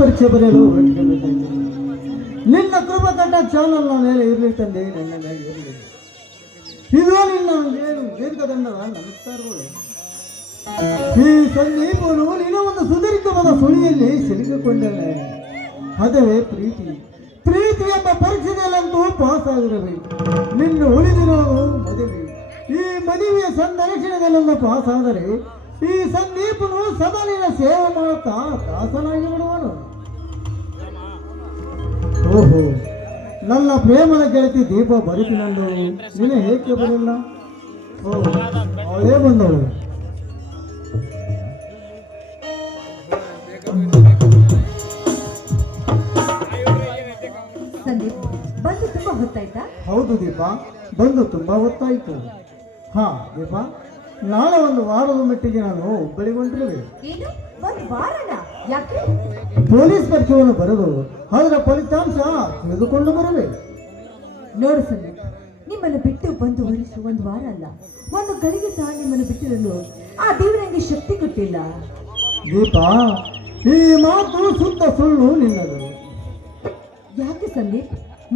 ಪರೀಕ್ಷೆ ಬರೆಯಲು ಹೊರಟಿರಬೇಕಾಯಿತು. ನಿನ್ನ ಕೃಪಕಂಡ ಚಾನಲ್ನ ಮೇಲೆ ಇರಲಿ ತಂದೆ, ನನ್ನ ಮೇಲೆ ಇರಲಿ. ಇದು ನಿನ್ನ ದೀರ್ಘದಂಡದ ನಮಸ್ಕಾರಗಳು. ಈ ಸಂದೀಪನು ನಿನ್ನ ಒಂದು ಸುದೀರ್ಘವಾದ ಸುಳಿಯಲ್ಲಿ ಸಿಲುಕಿಕೊಂಡನೆ. ಅದುವೇ ಪ್ರೀತಿ. ಪ್ರೀತಿ ಎಂಬ ಪರೀಕ್ಷೆಯಲ್ಲಂತೂ ಪಾಸ್ ಆಗಿರಬೇಕು. ನಿನ್ನ ಉಳಿದಿರೋದು ಮದುವೆ. ಈ ಮದುವೆಯ ಸಂದರ್ಶನದಲ್ಲೊಂದು ಪಾಸ್ ಆದರೆ ಈ ಸಂದೀಪನು ಸದಾ ನಿನ್ನ ಸೇವೆ ಮಾಡುತ್ತಾ ದಾಸನಾಗಿ ಬಿಡುವನು. ಓಹೋ, ನನ್ನ ಪ್ರೇಮದ ಗೆಳತಿ ದೀಪ ಬರುತ್ತಿನಂದು ನೀನು ಏಕೆ ಬರಲಿಲ್ಲ? ಓ, ಅವಳೇ ಬಂದವಳು. ಸಂದೀಪ್, ಬಂದು ತುಂಬಾ ಹೊತ್ತಾಯ್ತಾ? ಹೌದು ದೀಪ, ಬಂದು ತುಂಬಾ ಹೊತ್ತಾಯಿತು. ಹಾ ದೀಪ, ನಾಳೆ ಒಂದು ವಾರದ ಮಟ್ಟಿಗೆ ನಾನು ಹುಬ್ಬಳ್ಳಿಗೊಂಡಿರುವೆ. ಏನು, ಒಂದು ವಾರನ? ಯಾಕೆ? ಪೊಲೀಸ್ ಪರೀಕ್ಷೆಯನ್ನು ಬರೆದು ಅದರ ಫಲಿತಾಂಶ ತಿಳಿದುಕೊಂಡು ಬರುವೆ. ನೋಡು ಸಂದೀಪ್, ನಿಮ್ಮನ್ನು ಬಿಟ್ಟು ಒಂದು ವರ್ಷ, ಒಂದು ವಾರ ಅಲ್ಲ, ಒಂದು ಗಳಿಗೆ ಸಹ ನಿಮ್ಮನ್ನು ಬಿಟ್ಟಿರಲು ಆ ದೇವರಿಗೆ ಶಕ್ತಿ ಕೊಟ್ಟಿಲ್ಲ. ದೀಪ, ಈ ಮಾತು ಶುದ್ಧ ಸುಳ್ಳು ನಿನ್ನದು. ಯಾಕೆ ಸಂದೀಪ್,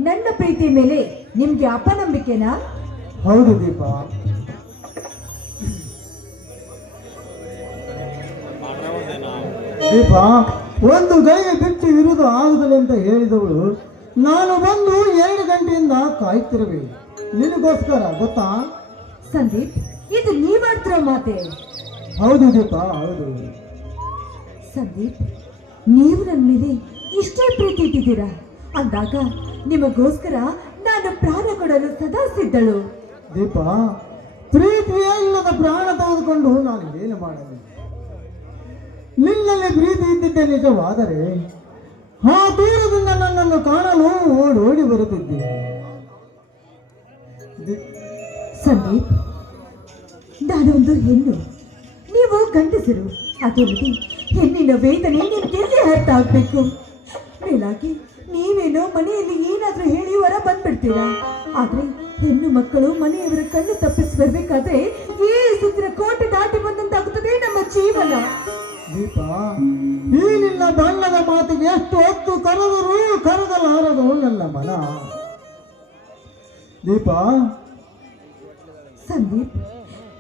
ನನ್ನ ಪ್ರೀತಿಯ ಮೇಲೆ ನಿಮ್ಗೆ ಅಪನಂಬಿಕೆನಾ? ಹೌದು ದೀಪ. ದೀಪ, ಒಂದು ಗಳಿಗೆ ಬಿಟ್ಟು ಇರುವುದು ಆಗುದಿಲ್ಲ ಅಂತ ಹೇಳಿದವಳು ನಾನು ಬಂದು 2 ಗಂಟೆಯಿಂದ ಕಾಯ್ತಿರುವೆ ನಿನಗೋಸ್ಕರ, ಗೊತ್ತಾ? ಸಂದೀಪ್, ಇದು ನೀವಾಡ್ತಿರೋ ಮಾತೆ. ಹೌದು ದೀಪ, ಹೌದು. ಸಂದೀಪ್, ನೀವು ನನ್ನ ಮೇಲೆ ಇಷ್ಟೇ ಪ್ರೀತಿ ಇಟ್ಟಿದ್ದೀರಾ ಅಂದಾಗ ನಿಮಗೋಸ್ಕರ ನಾನು ಪ್ರಾಣ ಕೊಡಲು ಸದಾ ಸಿದ್ಧಳು. ದೀಪ, ಪ್ರೀತಿಯೇ ಇಲ್ಲದ ಪ್ರಾಣ ತೆಗೆದುಕೊಂಡು ನಾನು ಏನು ಮಾಡಲಿ? ನಿನ್ನಲ್ಲಿ ಪ್ರೀತಿ ಇದ್ದಿದ್ದೆ ನಿಜವಾದರೆ ಆ ದೂರದಿಂದ ನನ್ನನ್ನು ಕಾಣಲು ಓಡೋಡಿ ಬರುತ್ತಿದ್ದೆ. ಸಂದೀಪ್, ನಾನೊಂದು ಹೆಣ್ಣು, ನೀವು ಗಂಡಸರು. ಅದಲ್ಲದೆ ಹೆಣ್ಣಿನ ವೇದನೆ ನಿಮ್ಗೆಲ್ಲಿ ಅರ್ಥ ಆಗ್ಬೇಕು? ಮೇಲಾಗಿ ನೀವೇನೋ ಮನೆಯಲ್ಲಿ ಏನಾದ್ರೂ ಹೇಳಿ ಹೊರ ಬಂದ್ಬಿಡ್ತೀರಾ. ಆದ್ರೆ ಹೆಣ್ಣು ಮಕ್ಕಳು ಮನೆಯವರ ಕಣ್ಣು ತಪ್ಪಿಸಿ ಬರ್ಬೇಕಾದ್ರೆ ಈ ಸುತ್ತಿನ ಕೋಟೆ ದಾಟಿ ಬಂದಂತಾಗುತ್ತದೆ ನಮ್ಮ ಜೀವನ. ದೀಪ, ಈ ನಿನ್ನ ಬಣ್ಣದ ಮಾತಿಗೆ ಎಷ್ಟು ಹೊತ್ತು ಕರೆದರೂ ಕರೆದಲಾರದು ನನ್ನ ಮನ. ದೀಪ, ಸಂದೀಪ್,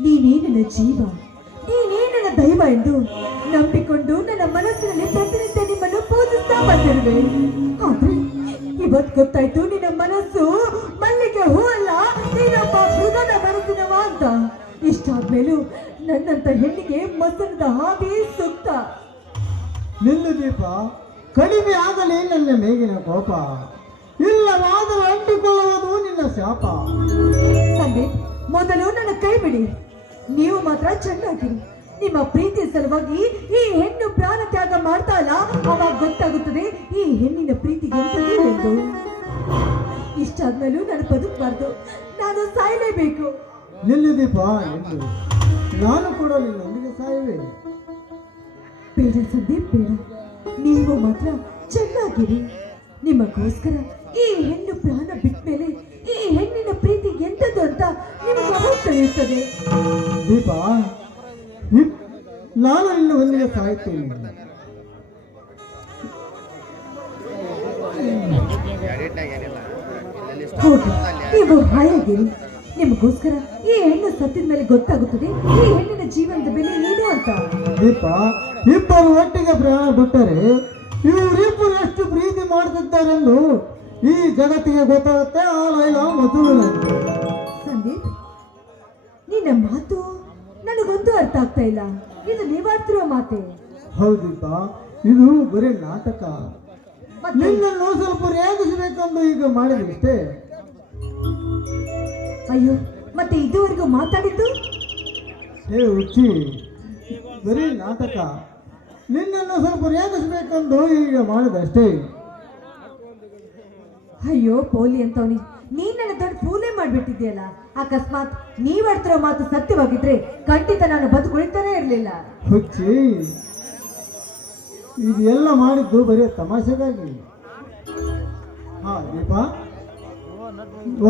ನೀನೇ ನನ್ನ ಜೀವ, ನೀನೇ ನನ್ನ ದೈವ ಎಂದು ನಂಬಿಕೊಂಡು ನನ್ನ ಮನಸ್ಸಿನಲ್ಲಿ ಪ್ರತಿನಿತ್ಯ ನಿಮ್ಮನ್ನು ಪೂಜಿಸ್ತಾ ಬಂದಿರುವೆ. ಆದ್ರೆ ಇವತ್ತು ಗೊತ್ತಾಯ್ತು ನಿನ್ನ ಮನಸ್ಸು ಮಲ್ಲಿಗೆ ಹೂ ಅಲ್ಲ, ನೀನೊಬ್ಬ ಮೃಗದ ಮನಸ್ಸಿನವ ಅಂತ. ಇಷ್ಟಾದ್ಮೇಲೂ ನನ್ನಂತ ಹೆಣ್ಣಿಗೆ ಮಸನದ ಹಾದಿ ಸೂಕ್ತ. ನಿಲ್ಲು ದೀಪ, ಕಡಿಮೆ ಆಗಲಿ ನನ್ನ ಮೇಗಿನ ಕೋಪ, ಇಲ್ಲವಾದರೂ ಅಂಟಿಕೊಳ್ಳುವುದು ನಿನ್ನ ಶಾಪ. ಸಂದೀಪ್, ಮೊದಲು ನನ್ನ ಕೈ ಬಿಡಿ. ನೀವು ಮಾತ್ರ ಚೆನ್ನಾಗಿರಿ. ನಿಮ್ಮ ಪ್ರೀತಿ ಸಲುವಾಗಿ ಈ ಹೆಣ್ಣು ಪ್ರಾಣ ತ್ಯಾಗ ಮಾಡ್ತಾ ಇಲ್ಲ, ಅವಾಗ ಗೊತ್ತಾಗುತ್ತದೆ ಈ ಹೆಣ್ಣಿನ ಪ್ರೀತಿಗೆ ಎಂತದ್ದು ಎಂದು. ಇಷ್ಟಾದ್ಮೇಲೂ ನಾನು ಬದುಕಬಾರ್ದು, ನಾನು ಸಾಯಲೇಬೇಕು. ನಿಲ್ಲು ದೀಪ, ನಿಲ್ಲು. ನಾನು ಕೂಡ ನಿನ್ನೊಂದಿಗೆ ಸಾಯುವೆ. ಬೇಡ ಸಂದೀಪ್, ಬೇಡ. ನೀವು ಮಾತ್ರ ಚೆನ್ನಾಗಿರಿ. ನಿಮಗೋಸ್ಕರ ಈ ಹೆಣ್ಣು ಪ್ರಾಣ ಬಿಟ್ಟ ಮೇಲೆ ಈ ಹೆಣ್ಣಿನ ಪ್ರೀತಿ ಎಂತದ್ದು ಅಂತ ನಿಮಗೆ ತಿಳಿಯುತ್ತದೆ. ದೀಪ, ನಾನು ನಿನ್ನ ಒಂದಿಗೆ ಸಾಯುತ್ತೇನೆ. ಹೌದು, ನೀವು ಹಾಯಾಗಿರಿ. ನಿಮಗೋಸ್ಕರ ಈ ಹೆಣ್ಣು ಸತ್ತಿದ ಮೇಲೆ ಗೊತ್ತಾಗುತ್ತದೆ ಈ ಹೆಣ್ಣಿನ ಜೀವನದ ಬೆಲೆ ಏನು ಅಂತ. ದೀಪ, ಇಬ್ಬರು ಒಟ್ಟಿಗೆ ಪ್ರಾಣ ಬಿಟ್ಟರೆ ಇವರಿಬ್ಬರು ಎಷ್ಟು ಪ್ರೀತಿ ಮಾಡುತ್ತಿದ್ದಾರೆಂದು ಈ ಜಗತ್ತಿಗೆ ಗೊತ್ತಾಗುತ್ತೆ. ಆ ಲೈಲ ಮದುವೆ. ಸಂದೀಪ್, ನಿನ್ನ ಮಾತು ನನಗೊಂದು ಅರ್ಥ ಆಗ್ತಾ ಇಲ್ಲ. ಇದು ನೀವಾಡ್ತಿರೋ ಮಾತೆ? ಹೌದು ದೀಪ, ಇದು ಬರೀ ನಾಟಕ. ನಿನ್ನನ್ನು ಸ್ವಲ್ಪ ರೇಗಿಸಬೇಕೆಂದು ಈಗ ಮಾಡಿದಷ್ಟೇ. ಅಯ್ಯೋ, ಮತ್ತೆ ಇದುವರೆಗೂ ಮಾತಾಡಿದ್ದು? ಹೇ ಹುಚ್ಚಿ, ಬರೀ ನಾಟಕ. ನಿನ್ನನ್ನು ಸ್ವಲ್ಪ ರೇಗಿಸಬೇಕೆಂದು ಈಗ ಮಾಡಿದಷ್ಟೇ. ಅಯ್ಯೋ ಪೋಲಿ ಅಂತವನಿ, ನೀನ್ ನನ್ನ ದೊಡ್ಡ ಫೂಲೇ ಮಾಡ್ಬಿಟ್ಟಿದ್ಯಲ್ಲ. ಅಕಸ್ಮಾತ್ ನೀವಾಡ್ತಿರೋ ಮಾತು ಸತ್ಯವಾಗಿದ್ರೆ ಖಂಡಿತ ನಾನು ಬದುಕುಳಿತಾನೆ ಇರಲಿಲ್ಲ. ಹುಚ್ಚಿ, ಇದೆಲ್ಲ ಮಾಡಿದ್ದು ಬರೀ ತಮಾಷೆಗಾಗಿ. ಹಾ ದೀಪ,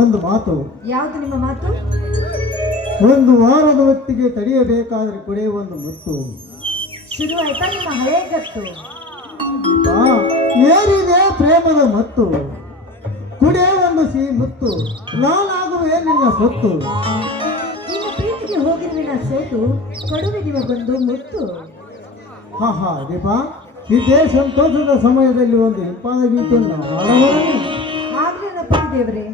ಒಂದು ಮಾತು. ಯಾವುದು ನಿಮ್ಮ ಮಾತು? ಒಂದು ವಾರದ ಹೊತ್ತಿಗೆ ತಡೆಯಬೇಕಾದ್ರೆ ಕೊಡೆ ಒಂದು ಮುತ್ತು. ಶುರು ಆಯ್ತಾ ನಿಮ್ಮ ಹಳೆ ಗತ್ತು? ದೀಪ, ಏರಿದೆ ಪ್ರೇಮದ ಮತ್ತು ಕುಡಿಯ ಒಂದು ಸಿಹಿ ಮುತ್ತು ನಾನಾಗುವೆ ನಿನ್ನ ಸೊತ್ತು. ನಿನ್ನ ಪ್ರೀತಿಗೆ ಹೋಗಿರುವಿನ ಸೋತು ಕಡುವಿಗಿವ ಬಂದು ಮುತ್ತು. ಹಾ ಹಾ ದೀಪ, ಇದೇ ಸಂತೋಷದ ಸಮಯದಲ್ಲಿ ಒಂದು ಇಂಪಾದ ಗೀತೆಯನ್ನು ಹಾಡಬಹುದು. ಆಗ್ಲೇನಪ್ಪ ದೇವ್ರೆ.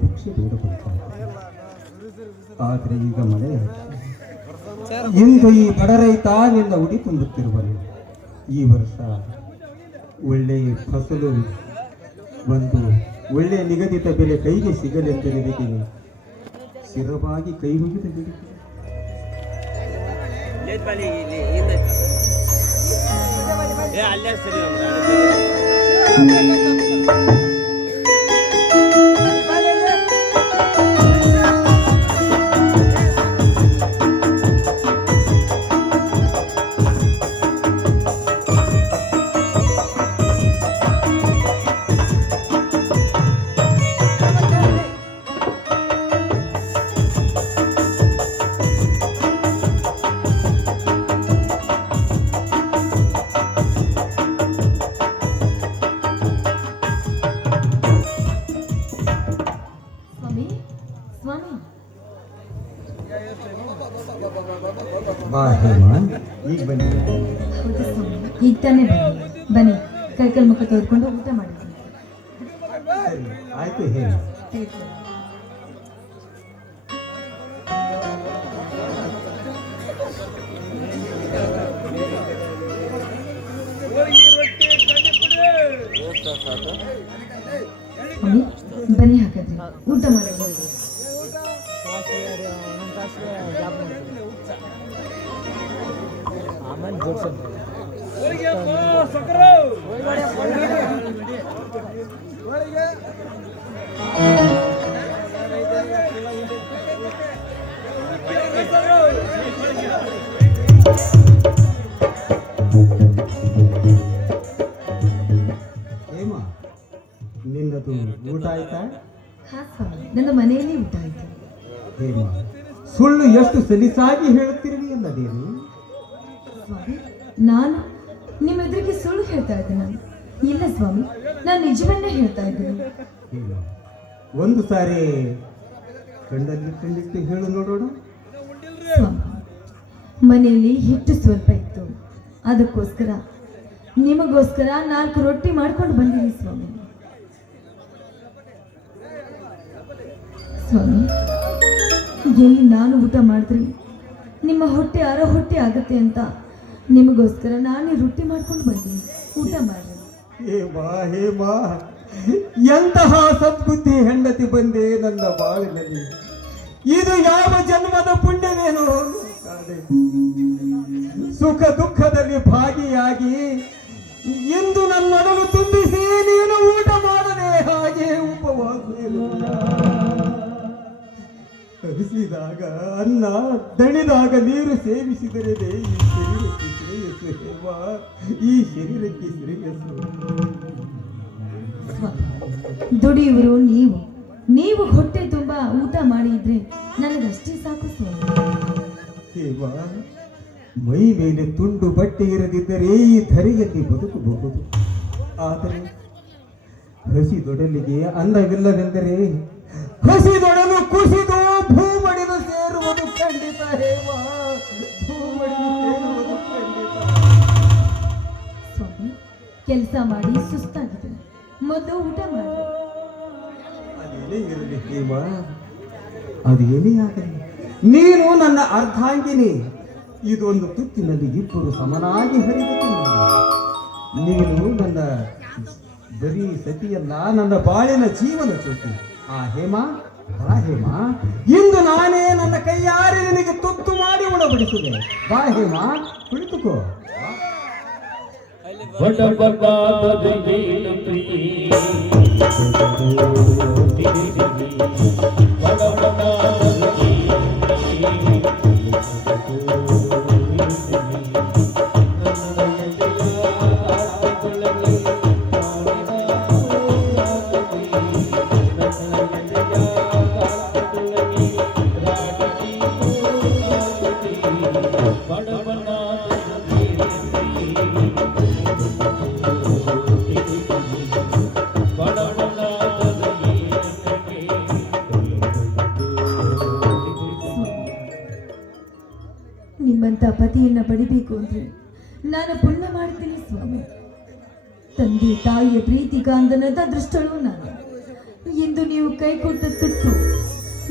ಭಿಕ್ಷೆ ಬೇಡ ಬರ್ತಾರೆ. ಆದ್ರೆ ಈಗ ಮಳೆ ಇಂದು ಈ ಬಡ ರೈತ ನಿನ್ನ ಉಡಿ ತುಂಬುತ್ತಿರುವನು. ಈ ವರ್ಷ ಒಳ್ಳೆ ಫಸಲು ಒಂದು ಒಳ್ಳೆ ನಿಗದಿತ ಬೆಲೆ ಕೈಗೆ ಸಿಗಲೆಂದು ನಿನಗೆ ಸ್ಥಿರವಾಗಿ ಕೈ ಮುಗಿದ ಬೇಡಿಕೆ. ಸ್ವಾಮಿ ಸ್ವಾಮಿ ಬಾ ಹೇಮ, ಈಗ ಬನ್ನಿ. ಹೌದು ಸ್ವಾಮಿ, ಈಗ ತಾನೇ ಬನ್ನಿ ಕೈಕಲ್ ಮುಖ ತೋರ್ಕೊಂಡು ಊಟ ಮಾಡಿದ್ದೀನಿ. ಸರಿ, ಆಯ್ತು ಹೇಮ. ಸ್ವಾಮಿ ಬನ್ನಿ ಹಾಕಿದ್ರಿ ಊಟ ಮಾಡಿ. ಹೇಮ, ನಿನ್ನದು ಊಟ ಆಯ್ತಾ? ಹಾ ಸ್ವಾಮಿ, ನನ್ನ ಮನೆಯಲ್ಲಿ ಊಟ ಆಯ್ತು. ಹೇಮ, ಸುಳ್ಳು ಎಷ್ಟು ಸಲೀಸಾಗಿ ಹೇಳುತ್ತಿರುವಿ ಅನ್ನದೇನು? ಸ್ವಾಮಿ, ನಾನು ನಿಮ್ಮ ಎದುರಿಗೆ ಸುಳ್ಳು ಹೇಳ್ತಾ ಇದ್ದೆ ನಾನು? ಇಲ್ಲ ಸ್ವಾಮಿ, ನಾನು ನಿಜವನ್ನೇ ಹೇಳ್ತಾ ಇದ್ದೀನಿ. ಹೇಮ, ಒಂದು ಸಾರಿ ಕಣ್ಣಲ್ಲಿ ಕಣ್ಣಿಟ್ಟು ಹೇಳು ನೋಡೋಣ. ಸ್ವಾಮಿ, ಮನೆಯಲ್ಲಿ ಹಿಟ್ಟು ಸ್ವಲ್ಪ ಇತ್ತು, ಅದಕ್ಕೋಸ್ಕರ ನಿಮಗೋಸ್ಕರ 4 ರೊಟ್ಟಿ ಮಾಡ್ಕೊಂಡು ಬಂದೀನಿ ಸ್ವಾಮಿ. ಸ್ವಾಮಿ, ಎಲ್ಲಿ ನಾನು ಊಟ ಮಾಡಿದ್ರಿ ನಿಮ್ಮ ಹೊಟ್ಟೆ ಅರ ಹೊಟ್ಟೆ ಆಗುತ್ತೆ ಅಂತ ನಿಮಗೋಸ್ಕರ ನಾನೇ ರೊಟ್ಟಿ ಮಾಡ್ಕೊಂಡು ಬಂದೀನಿ, ಊಟ ಮಾಡ್ರಿ. ಹೇಮಾ ಹೇಮಾ, ಎಂತಹ ಸದ್ಬುದ್ಧಿ ಹೆಂಡತಿ ಬಂದೆ ನನ್ನ ಬಾಳಿನಲ್ಲಿ. ಇದು ಯಾವ ಜನ್ಮದ ಪುಣ್ಯವೇನೋ ಕಾಣೆ. ಸುಖ ದುಃಖದಲ್ಲಿ ಭಾಗಿಯಾಗಿ ಇಂದು ನನ್ನೊಡಲು ತುಂಬಿಸಿ ನೀನು ಊಟ ಮಾಡದೆ ಹಾಗೆ ಉಪವಾಸ ಇರುವೆಯಾ? ಹರಿಸಿದಾಗ ಅನ್ನ, ದಣಿದಾಗ ನೀರು ಸೇವಿಸಿದರೆ ಈ ಶರೀರಕ್ಕೆ ಶ್ರೇಯಸ್ಸು ಹೇಮ, ಈ ಶರೀರಕ್ಕೆ ಶ್ರೇಯಸ್ಸು. ದುಡಿಯುವರು ನೀವು ಹೊಟ್ಟೆ ತುಂಬ ಊಟ ಮಾಡಿದ್ರೆ ನನಗಷ್ಟೇ ಸಾಕು ಸ್ವಾಮಿ. ಹೇಮ, ಮೈ ಮೇಲೆ ತುಂಡು ಬಟ್ಟೆ ಇರದಿದ್ದರೆ ಈ ಧರೆಯಲ್ಲಿ ಬದುಕಬಹುದು. ಆದರೆ ಹಸಿದೊಡಲಿಗೆ ಅನ್ನವಿಲ್ಲವೆಂದರೆ ಹಸಿದೊಡಲು ಕುಸಿದು ಭೂಮಡಿದು ಸೇರುವುದು ಖಂಡಿತ ಹೇಮ, ಭೂಮಡಿದು ಸೇರುವುದು ಖಂಡಿತ. ಸ್ವಾಮಿ, ಕೆಲಸ ಮಾಡಿ ಸುಸ್ತಾಗಿದೆ, ಮೊದಲು ಊಟ ಮಾಡಿ. ಅದೇನೇ ಇರಲಿ ಹೇಮ, ಅದೇನೇ ಆಗಲಿ, ನೀನು ನನ್ನ ಅರ್ಧಾಂಗಿನಿ. ಇದೊಂದು ತುತ್ತಿನಲ್ಲಿ ಇಬ್ಬರು ಸಮನಾಗಿ ಹರಿದು ತಿನ್ನು. ನೀನು ನನ್ನ ಬರೀ ಸತಿಯಲ್ಲ, ನನ್ನ ಬಾಳಿನ ಜೀವನ ಜ್ಯೋತಿ. ಆ ಹೇಮ, ಬಾ ಹೇಮ, ಇಂದು ನಾನೇ ನನ್ನ ಕೈಯಾರೆ ನಿನಗೆ ತುತ್ತು ಮಾಡಿ ಉಣಬಡಿಸುವೆ. ಬಾ ಹೇಮ, ಕುಳಿತುಕೋ. ನಿಮ್ಮಂಥ ಪತಿಯನ್ನು ಪಡಿಬೇಕು ಅಂದರೆ ನಾನು ಪುಣ್ಯ ಮಾಡ್ತೀನಿ ಸ್ವಾಮಿ. ತಂದೆ ತಾಯಿಯ ಪ್ರೀತಿ ಕಾಂದನದ ದೃಷ್ಟಳು ನಾನು. ಇಂದು ನೀವು ಕೈ ಕೊಟ್ಟ ತುತ್ತು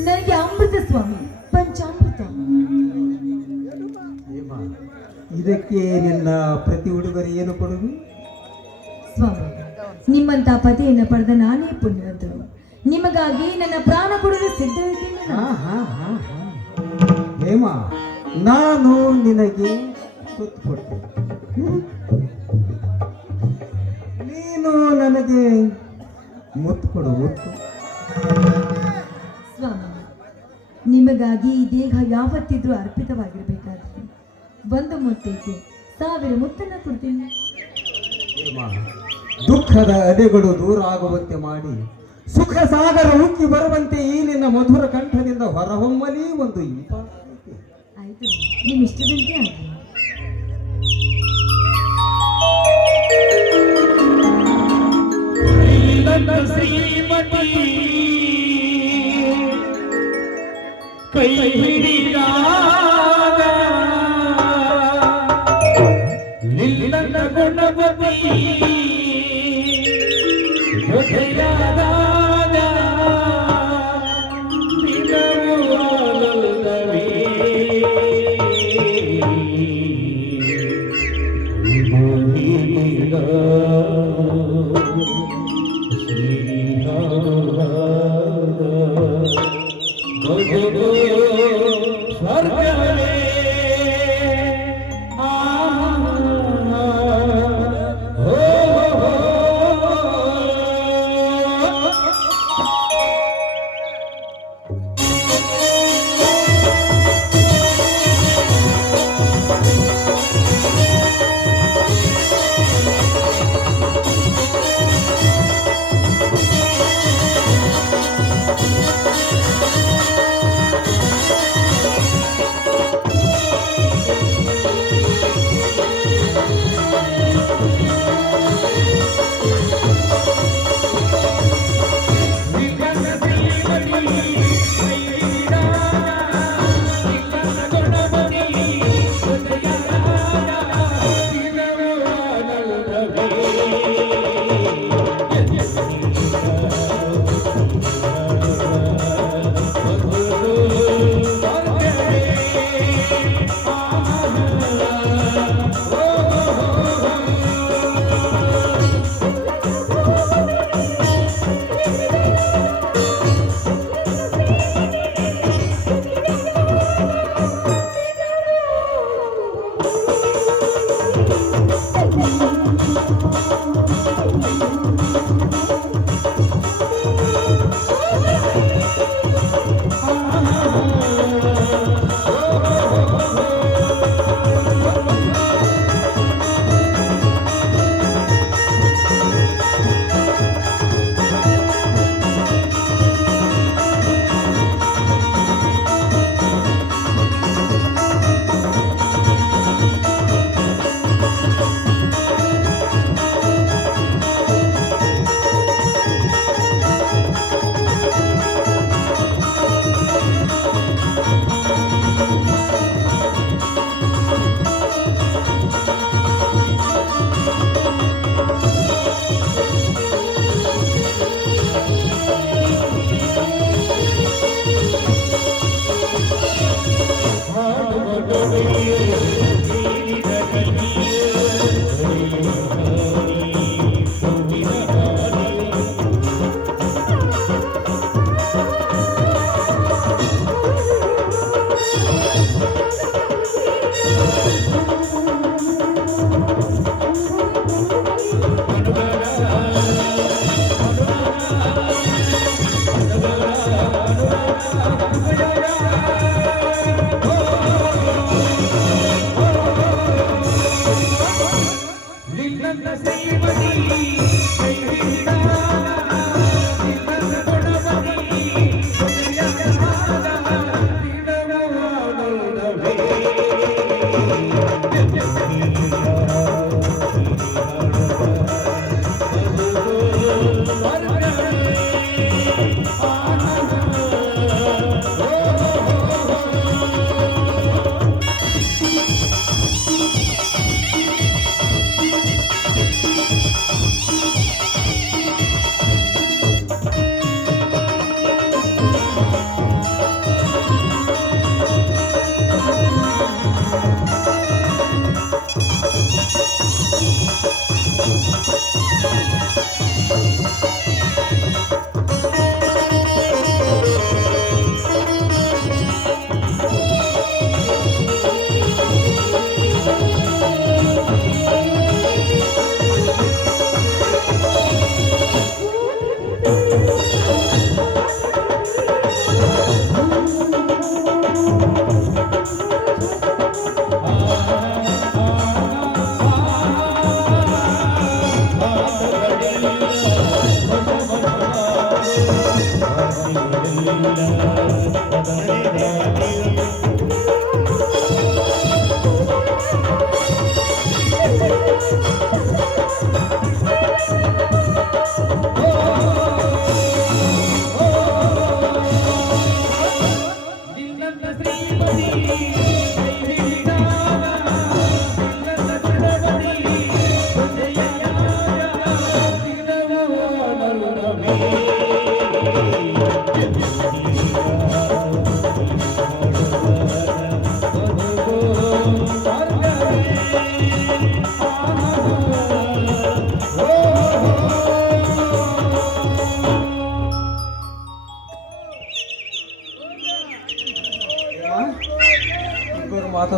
ನನಗೆ ಅಮೃತ ಸ್ವಾಮಿ, ಪಂಚಾಮೃತ. ಇದಕ್ಕೆ ನಿನ್ನ ಪ್ರತಿ ಉಡುಗೊರೆ ಏನು ಕೊಡುವಿ ಸ್ವಾಮಿ? ನಿಮ್ಮಂತ ಪತಿಯನ್ನು ಪಡೆದ ನಾನೇ ಪುಣ್ಯವಂತರು. ನಿಮಗಾಗಿ ನನ್ನ ಪ್ರಾಣ ಕೊಡಲು ಸಿದ್ಧವಿದ್ದೇನೆ ನಾನು. ಹೇಮ, ನಾನು ನಿನಗೆ ತುತ್ತು ಕೊಟ್ಟೆ, ನೀನು ನನಗೆ ಮುತ್ತು ಕೊಡು, ಮುತ್ತು. ಸ್ವಾಮಿ, ನಿಮಗಾಗಿ ಈ ದೇಹ ಯಾವತ್ತಿದ್ರೂ ಅರ್ಪಿತವಾಗಿರಬೇಕಾದ್ರೆ ಒಂದು ಮುತ್ತೈತೆ 1000 ಮುತ್ತನ್ನ ಕೊಡ್ತೀನಿ. ದುಃಖದ ಅಲೆಗಳು ದೂರ ಆಗುವಂತೆ ಮಾಡಿ ಸುಖ ಸಾಗರ ಉಕ್ಕಿ ಬರುವಂತೆ ಈ ನಿನ್ನ ಮಧುರ ಕಂಠದಿಂದ ಹೊರಹೊಮ್ಮಲಿ ಒಂದು ಇಂಪಾಗ್ತೈತೆ. ಆಯ್ತು, ನಿಮ್ಮ ಇಷ್ಟದಂತೆ ಆಗಲಿ. ಶ್ರೀಮತಿ ಕೈ ಹಿಡಿದಾಗ ನಿನ್ನ ಗುಣವತಿ ಜೊತೆಯಾದಾಗ ದಿನವೂ ಆನಂದವೇ. ಇದು ನೀಡಿದ ಸ್ವರ್ಗವೇ.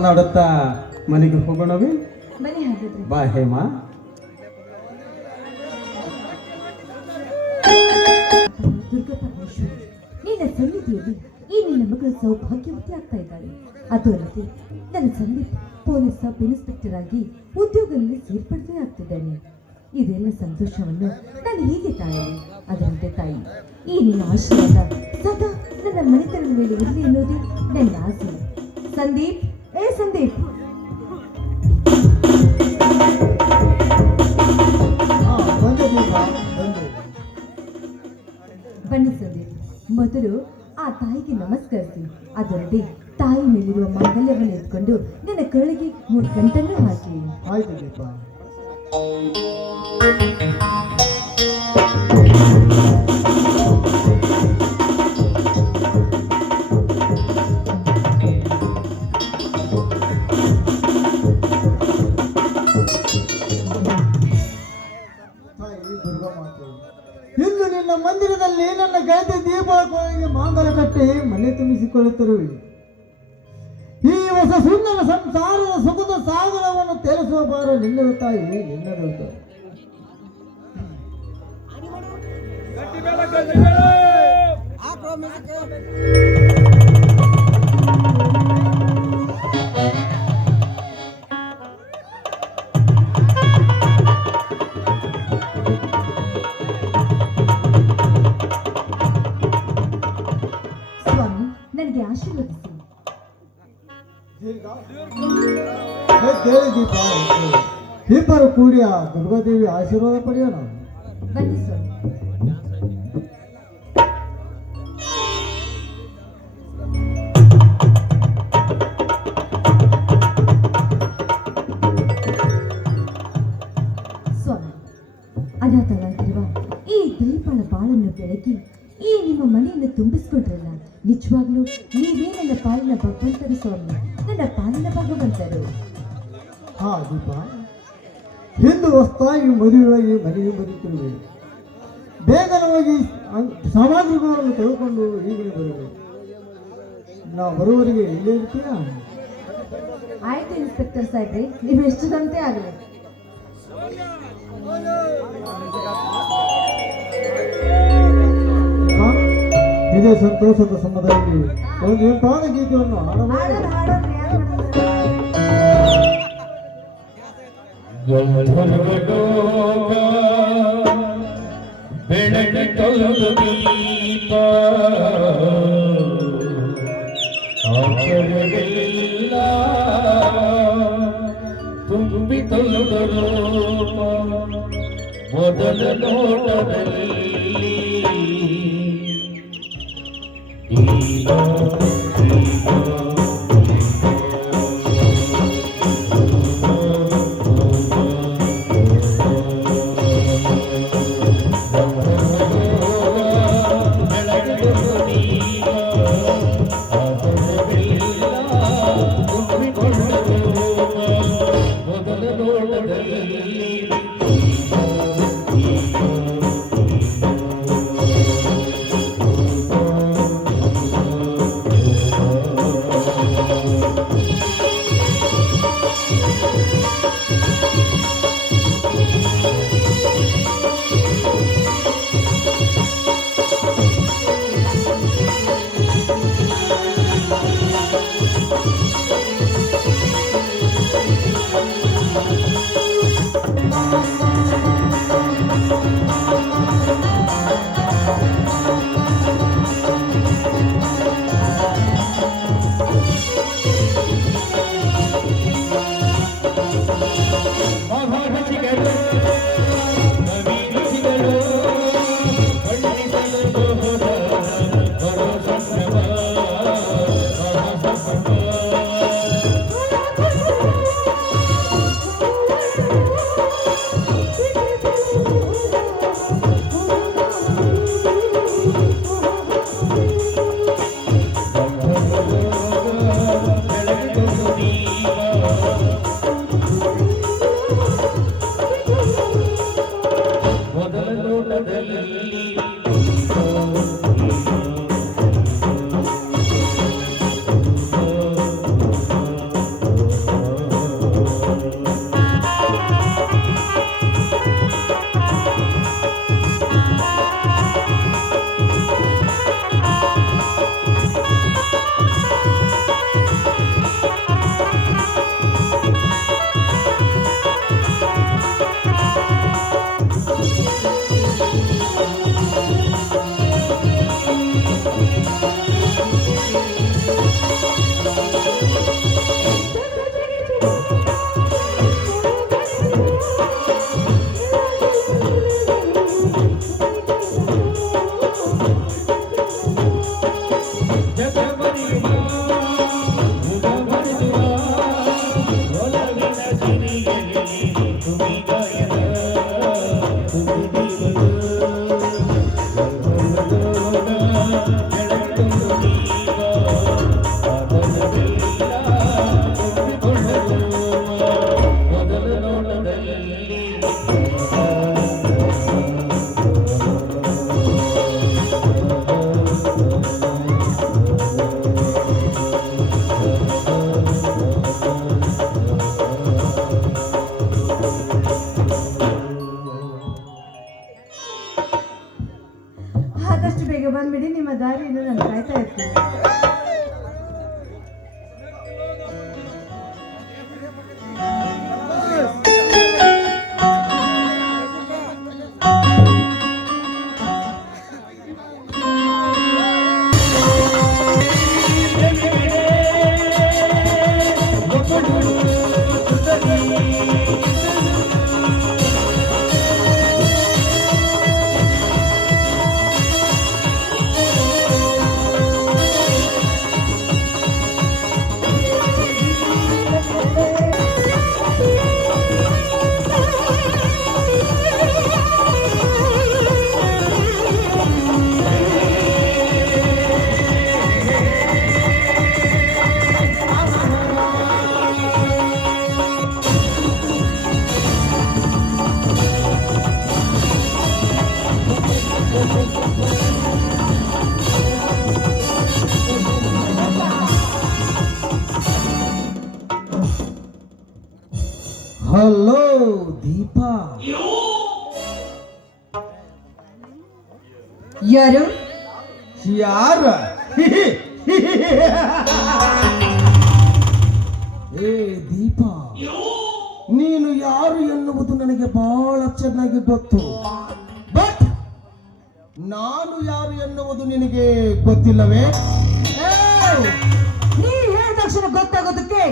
ಮಾತನಾಡುತ್ತಾ ಮನೆಗೆ ಹೋಗೋಣವೇ? ಬನ್ನಿ ಹಾಗಿದ್ರೆ. ಬಾ ಹೇಮ. ದುರ್ಗಾ ಪರಮೇಶ್ವರಿ, ನಿನ್ನ ಸನ್ನಿಧಿಯಲ್ಲಿ ಈ ನಿನ್ನ ಮಗಳು ಸೌಭಾಗ್ಯವತಿ ಆಗ್ತಾ ಇದ್ದಾಳೆ. ಅದು ಅಲ್ಲದೆ ನನ್ನ ಸಂದೀಪ್ ಪೊಲೀಸ್ ಸಬ್ ಇನ್ಸ್ಪೆಕ್ಟರ್ ಆಗಿ ಉದ್ಯೋಗದಲ್ಲಿ ಸೇರ್ಪಡೆ ಆಗ್ತಿದ್ದಾನೆ. ಇದೆಲ್ಲ ಸಂತೋಷವನ್ನು ನಾನು ಹೀಗೆ ತಾಯಲಿ. ಅದರಂತೆ ತಾಯಿ, ಈ ನಿನ್ನ ಆಶೀರ್ವಾದ ಸದಾ ನನ್ನ ಮನೆತನದ ಮೇಲೆ ಇರಲಿ ಎನ್ನುವುದೇ ನನ್ನ ಆಸೆ. ಸಂದೀಪ್, ಏ ಸಂದೀಪ್, ಬನ್ನಿ ಸಂದೀಪ್. ಮೊದಲು ಆ ತಾಯಿಗೆ ನಮಸ್ಕರಿಸಿ, ಅದರೊಂದಿಗೆ ತಾಯಿ ಮೇಲಿರುವ ಮಾಂಗಲ್ಯವನ್ನು ಎತ್ಕೊಂಡು ನಿನ್ನ ಕರುಳಿಗೆ 3 ಗಂಟನ್ನು ಹಾಕಿ. ಆಯ್ತು ದೀಪ. ಇಂದು ನಿನ್ನ ಮಂದಿರದಲ್ಲಿ ನನ್ನ ಗೆಳತಿ ದೀಪಾವಳಿಗೆ ಮಾಂಗಲ್ಯ ಕಟ್ಟಿ ಮನೆ ತುಂಬಿಸಿಕೊಳ್ಳುತ್ತಿರುವೆ. ಈ ಹೊಸ ಸುಂದರ ಸಂಸಾರದ ಸುಖದ ಸಾಗರವನ್ನು ತೇಲಿಸುವ ಭಾರ ನಿನ್ನದು ತಾಯಿ, ನಿನ್ನದು. ಸ್ವಾಮಿ, ನನಗೆ ಆಶೀರ್ವದಿಸಿ. ಕೇಳಿ ದೀಪ, ಇಬ್ಬರು ಕೂಡಿ ಆ ದುರ್ಗಾದೇವಿ ಆಶೀರ್ವಾದ ಪಡೆಯೋಣ. ಬನ್ನಿ ಸ್ವಾಮಿ. ಸ್ವಾಮಿ, ಅನಾಥರಾಗಿರುವ ಈ ದೈವಳ ಬಾಳನ್ನು ಬೆಳಗಿ ಈ ನಿಮ್ಮ ಮನೆಯನ್ನು ತುಂಬಿಸ್ಕೊಂಡ್ರಲ್ಲ, ನಿಜವಾಗ್ಲೂ ನೀವೇ ನನ್ನ ಪಾಲಿನ ಭಗವಂತರು ಸ್ವಾಮಿ, ನನ್ನ ಪಾಲಿನ ಭಗವಂತರು. ಹಾ ದೀಪ, ಹಿಂದೂ ಹೊಸ್ತಾಗಿ ಮದುವೆಯಾಗಿ ಮನೆಗೆ ಬರುತ್ತಿರುವೆ. ಬೇಗನೆ ಹೋಗಿ ಸಾಮಗ್ರಿಗಳನ್ನು ತೆಗೆದುಕೊಂಡು ಈಗಲೇ ಬರುವೆ. ನಾವು ಬರುವವರೆಗೆ ಇಲ್ಲೇ ಇರ್ತೀಯಾ? ಆಯ್ತು ಇನ್ಸ್ಪೆಕ್ಟರ್ ಸಾಹೇಬ್ರೆ, ನೀವು ಎಷ್ಟದಂತೆ ಆಗಲಿ. ಇದೇ ಸಂತೋಷದ ಸಮಯದಲ್ಲಿ ಒಂದು ಇಂಪಾದ ಗೀತೆಯನ್ನು ಹಾಡಬಹುದು. ಬೆಳಕಲು ದೀಪ ಆಚರಣೆಲ್ಲ ತುಂಬಿತಲು ರೂಪ ಮೊದಲ ನೋಟದಲ್ಲಿ ಆದಷ್ಟು ಬೇಗ ಬಂದ್ಬಿಡಿ, ನಿಮ್ಮ ದಾರಿಯನ್ನು ನಾನು ಕಾಯ್ತಾ ಇರ್ತೀನಿ. ಹಲೋ ದೀಪಾ. ಯಾರು? ಯಾರ? ಏ ದೀಪಾ, ನೀನು ಯಾರು ಎನ್ನುವುದು ನನಗೆ ಬಹಳ ಚೆನ್ನಾಗಿ ಗೊತ್ತು. ಬಟ್ ನಾನು ಯಾರು ಎನ್ನುವುದು ನಿನಗೆ ಗೊತ್ತಿಲ್ಲವೇ? ನೀ ಹೇಳಿದ ತಕ್ಷಣ ಗೊತ್ತಾಗೋದಕ್ಕೆ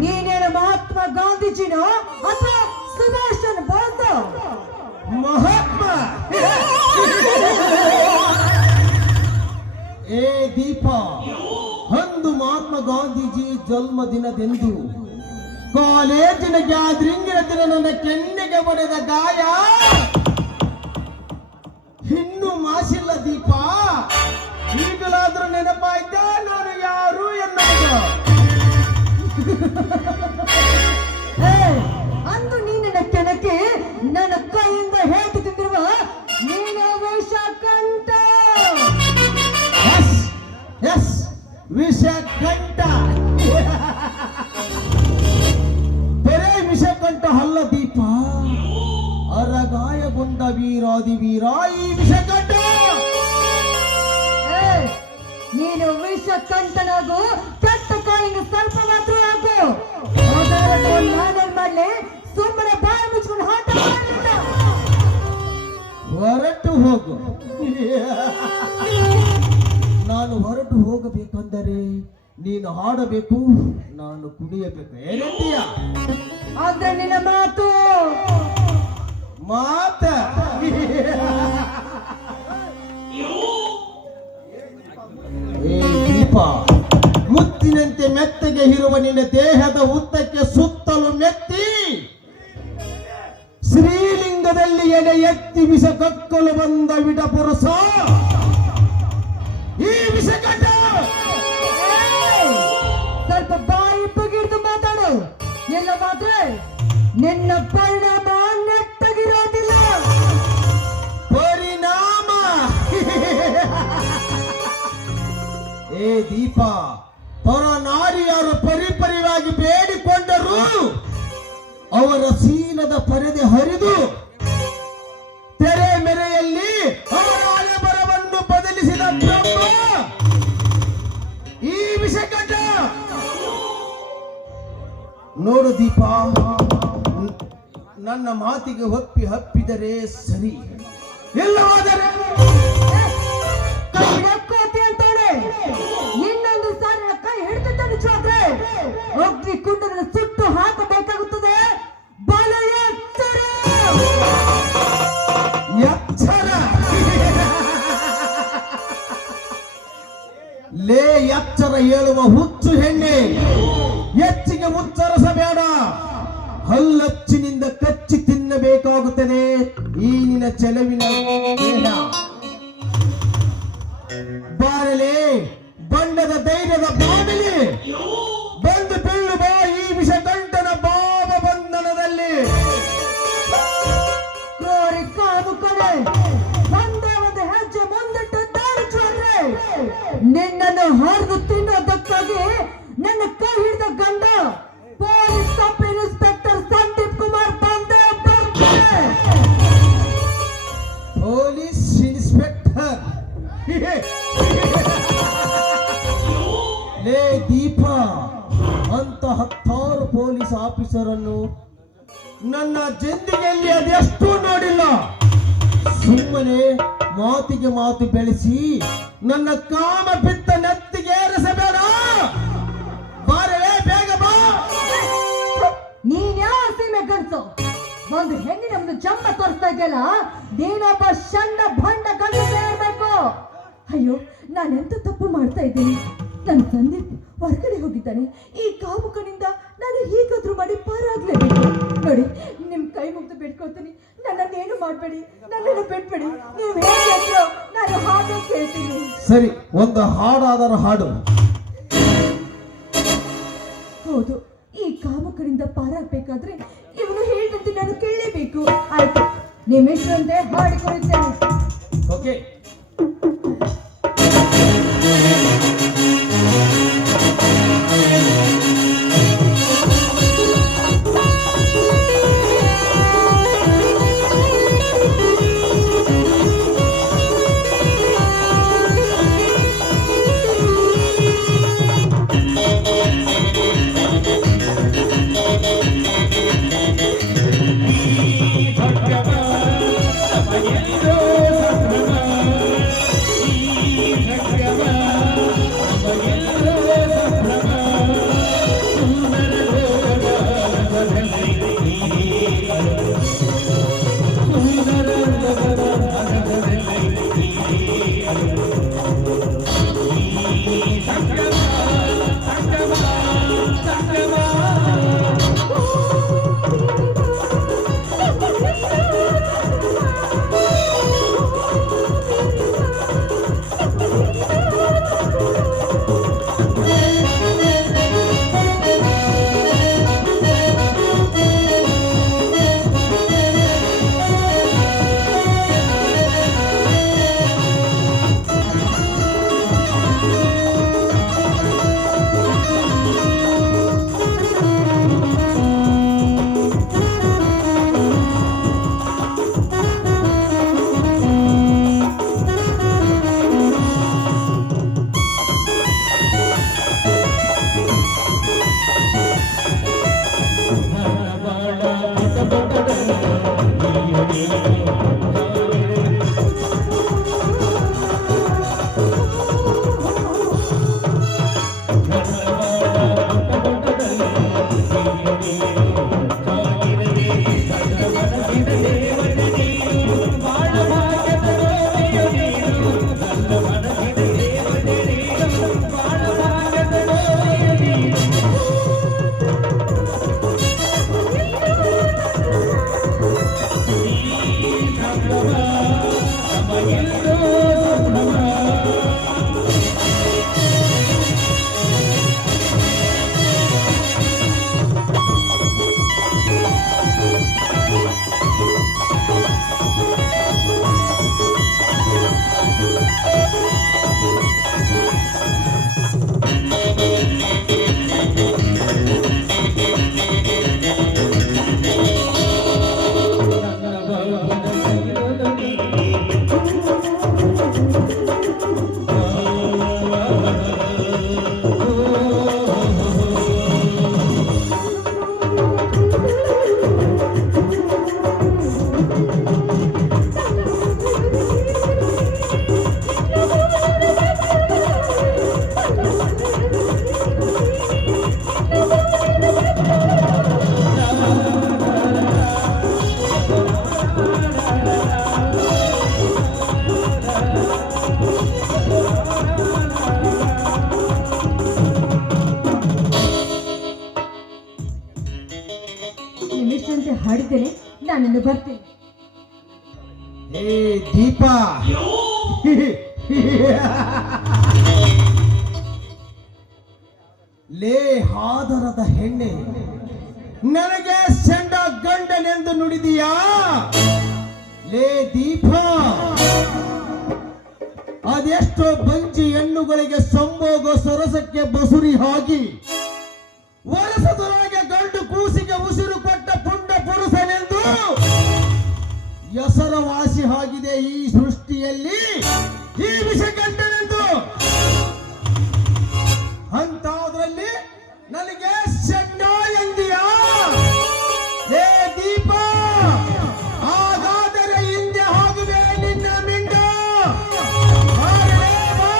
ನೀನೇನು ಮಹಾತ್ಮ ಗಾಂಧೀಜಿನೋ ಅಥವಾ ಸುಭಾಷ್ ಚಂದ್ರ ಬೋಸ್? ಮಹಾತ್ಮ. ಏ ದೀಪಾ, ಅಂದು ಮಹಾತ್ಮ ಗಾಂಧೀಜಿ ಜನ್ಮದಿನದೆಂದು ಕಾಲೇಜಿನ ಗ್ಯಾದರಿಂಗಿನ ದಿನ ನನ್ನ ಕೆನ್ನೆಗೆ ಬರೆದ ಗಾಯ ಇನ್ನೂ ಮಾಸಿಲ್ಲ ದೀಪಾ. ಈಗಲಾದ್ರೂ ನೆನಪಾಯ್ತಾ ನಾನು ಯಾರು ಎನ್ನುವುದು? ಅಂದು ನೀನಿನ ಕೆಣಕಿ ನನ್ನ ಕೈಯಿಂದ ಹೇಗೆ ತಿಂದಿರುವ ನೀನು ವಿಷಕಂಠ. ಎಸ್, ವಿಷಕಂಠ. ಬರೇ ವಿಷಕಂಠ ಅಲ್ಲ ದೀಪ, ಅರಗಾಯಗೊಂಡ ವೀರಾದಿ ವೀರ ಈ ವಿಷಕಂಠ. ನೀನು ವಿಷಕಂಠನಾಗು, ಕೆಟ್ಟ ಕಾಯಿನ ಸ್ವಲ್ಪ ಮಾತ್ರ ಆಗು. ನಾನೇನ್ ಮಾಡ್ಲಿ? ಸುಮ್ಮನೆ ಬಾಯಿ ಮುಚ್ಕೊಂಡು ಹಾಟ ಮಾಡಲಿಲ್ಲ. ಹೊರಟು ಹೋಗು. ನಾನು ಹೊರಟು ಹೋಗಬೇಕೆಂದರೆ ನೀನು ಹಾಡಬೇಕು, ನಾನು ಕುಡಿಯಬೇಕು. ಏನಂತೀಯ? ಆದ್ರೆ ನಿನ್ನ ಮಾತು ಮಾತ. ಏ ದೀಪ, ಮುತ್ತಿನಂತೆ ಮೆತ್ತಗೆ ಇರುವ ನಿನ್ನ ದೇಹದ ಉದ್ದಕ್ಕೆ ಸುತ್ತಲೂ ಮೆತ್ತಿ ಶ್ರೀಲಿಂಗದಲ್ಲಿ ಎಡೆ ಎತ್ತಿ ವಿಷ ಕಕ್ಕಲು ಬಂದ ವಿಡ ಪುರುಷ ಈ ವಿಷಕಂಠ. ಸ್ವಲ್ಪ ಬಾಯಿ ಬಗಿಡ್ದು ಮಾತಾಡು, ಎಲ್ಲ ಮಾತ್ರ ನಿನ್ನ ಪರಿಣಾಮ ನೆಟ್ಟಗಿರೋದಿಲ್ಲ. ಪರಿಣಾಮ? ಏ ದೀಪ, ಪರನಾರಿಯರು ಪರಿಪರಿವಾಗಿ ಬೇಡಿಕೊಂಡರು ಅವರ ಶೀಲದ ಪರದೆ ಹರಿದು ತೆರೆ ಮೆರೆಯಲ್ಲಿ ಅವರ ಹಣೆಬರವನ್ನು ಬದಲಿಸಿದ ಬ್ರಹ್ಮ ಈ ವಿಷಕಂಠ. ನೋಡು ದೀಪ, ನನ್ನ ಮಾತಿಗೆ ಒಪ್ಪಿ ಹಪ್ಪಿದರೆ ಸರಿ, ಇಲ್ಲವಾದರೆ ಕೈ ಹೊಕ್ಕೋತಿ ಅಂತಾನೆ. ಇನ್ನೊಂದು ಸಾರಿ ಕೈ ಹಿಡಿದ ನಿಜವಾದ್ರೆ ಅಗ್ನಿ ಕುಂಡದಲ್ಲಿ ಸುಟ್ಟು ಹಾಕಬೇಕಾಗುತ್ತದೆ. ಬಲ ಎಚ್ಚರ, ಎಚ್ಚರ. ಲೇ ಎಚ್ಚರ ಹೇಳುವ ಹುಚ್ಚು ಹೆಣ್ಣೆ, ಹೆಚ್ಚಿಗೆ ಉಚ್ಚರಿಸಬೇಡ. ಹಲ್ಲಚ್ಚಿನಿಂದ ಕಚ್ಚಿ ತಿನ್ನಬೇಕಾಗುತ್ತದೆ. ಈ ನಿನ್ನ ಚೆಲುವಿನ ದೇಹ. ಬಾರಲೆ ಬಣ್ಣದ ಧೈರ್ಯದ ಬಾವಿಲಿ ಬಂದು ಬೀಳು ಬಾ ಈ ವಿಷಗಂಟನ ಭಾವ ಬಂಧನದಲ್ಲಿ. ಕ್ರೋರಿ ಕಾಮುಕನೇ, ಒಂದೇ ಒಂದು ಹೆಜ್ಜೆ ಮುಂದಿಟ್ಟು ದಾರಿಚಾದ್ರೆ ನಿನ್ನನ್ನು ಹರಿದು ತಿನ್ನೋದಕ್ಕಾಗಿ ನನ್ನ ಕೈ ಹಿಡಿದ ಗಂಡ police sub inspector Sandeep Kumar ಬಂದೇ ಬರ್ತಾರೆ. ಪೊಲೀಸ್ ಇನ್ಸ್ಪೆಕ್ಟರ್ ಲೇ ದೀಪ, ಅಂತ 10 ಪೊಲೀಸ್ ಆಫೀಸರನ್ನು ನನ್ನ ಜಿಂದಿಗೆಯಲ್ಲಿ ಅದೆಷ್ಟು ನೋಡಿಲ್ಲ. ಸುಮ್ಮನೆ ಮಾತಿಗೆ ಮಾತು ಬೆಳೆಸಿ ನನ್ನ ಕಾಮ ಬಿತ್ತ ನೆತ್ತಿಗೆ ಏರಿಸಬೇಡ. ಬಾರಲೇ ಬೇಗ ಬಾ. ನೀನ್ ಯಾವ ಸೀಮೆ ಗಂಡ್ಸು? ಒಂದು ಹೆಣ್ಣಿನ ಒಂದು ಜಂಬ ತೋರಿಸ್ತಾ ಇದೆಯಲ್ಲ, ನೀನೊಬ್ಬ ಸಣ್ಣ ಭಂಡ ಗಂಡಸ ಇರ್ಬೇಕು. ಅಯ್ಯೋ, ನಾನೆಂತ ತಪ್ಪು ಮಾಡ್ತಾ ಇದ್ದೀನಿ. ನನ್ನ ಸಂದೀಪ್ ಹೊರಗಡೆ ಹೋಗಿದ್ದಾನೆ. ಈ ಕಾಮುಕನಿಂದ ನಾನು ಹೀಗಾದ್ರೂ ಮಾಡಿ ಪಾರಾಗ್ಲೇಬೇಕು. ನೋಡಿ, ನಿಮ್ ಕೈ ಮುಗ್ದು ಬಿಟ್ಕೊಳ್ತೀನಿ. ನನ್ನನ್ನೇನು ಮಾಡಬೇಡಿ, ನನ್ನನ್ನು ಬಿಟ್ಬಿಡಿ. ನೀವು ಹೇಗೆ ಅಂದ್ರೋ ನಾನು ಹಾಗೆ ಕೇಳ್ತೀನಿ. ಸರಿ, ಒಂದು ಹಾಡಾದರೂ ಹಾಡು. ಹೌದು, ಈ ಕಾಮುಕರಿಂದ ಪಾರಾಗಬೇಕಾದ್ರೆ ಇವನು ಹೇಳಿದಂತೆ ನಾನು ಕೇಳಲೇಬೇಕು. ಆಯ್ತು, ನಿಮ್ಮಿಷ್ಟಂತೆ ಹಾಡಿಕೊಳ್ಳುತ್ತೇನೆ. ಓಕೆ. ನಿಮ್ಮಿಷ್ಟಂತೆ ಹಾಡಿದ್ದೇನೆ, ನಾನಿನ್ನು ಬರ್ತೀನಿ. ಏ ದೀಪ ಲೇ ಹಾದರದ ಹೆಣ್ಣೆ, ನನಗೆ ಸೆಂಡ ಗಂಡನೆಂದು ನುಡಿದೀಯಾ? ಲೇ ದೀಪ, ಅದೆಷ್ಟೋ ಬಂಜಿ ಹೆಣ್ಣುಗಳಿಗೆ ಸಂಭೋಗ ಸರಸಕ್ಕೆ ಬಸುರಿ ಹಾಕಿ ವರಸದೊಳಗೆ ಗಂಡು ಕೂಸಿಗೆ ಉಸಿರು ಕೊಟ್ಟ ಪುಂಡ ಪುರುಷನೆಂದು ಹೆಸರುವಾಸಿ ಆಗಿದೆ ಈ ಸೃಷ್ಟಿಯಲ್ಲಿ ಈ ವಿಷಗಂಡನೆಂದು. ಅಂತಾದ್ರಲ್ಲಿ ನನಗೆ ಸೆಂಡ ಎಂದಿಯಾ? ಹೇ ದೀಪ, ಹಾಗಾದರೆ ಹಿಂದೆ ಹೋಗುವೆ ನಿನ್ನ ಮಿಂಡ. ಬಾರಲೇ ಬಾ.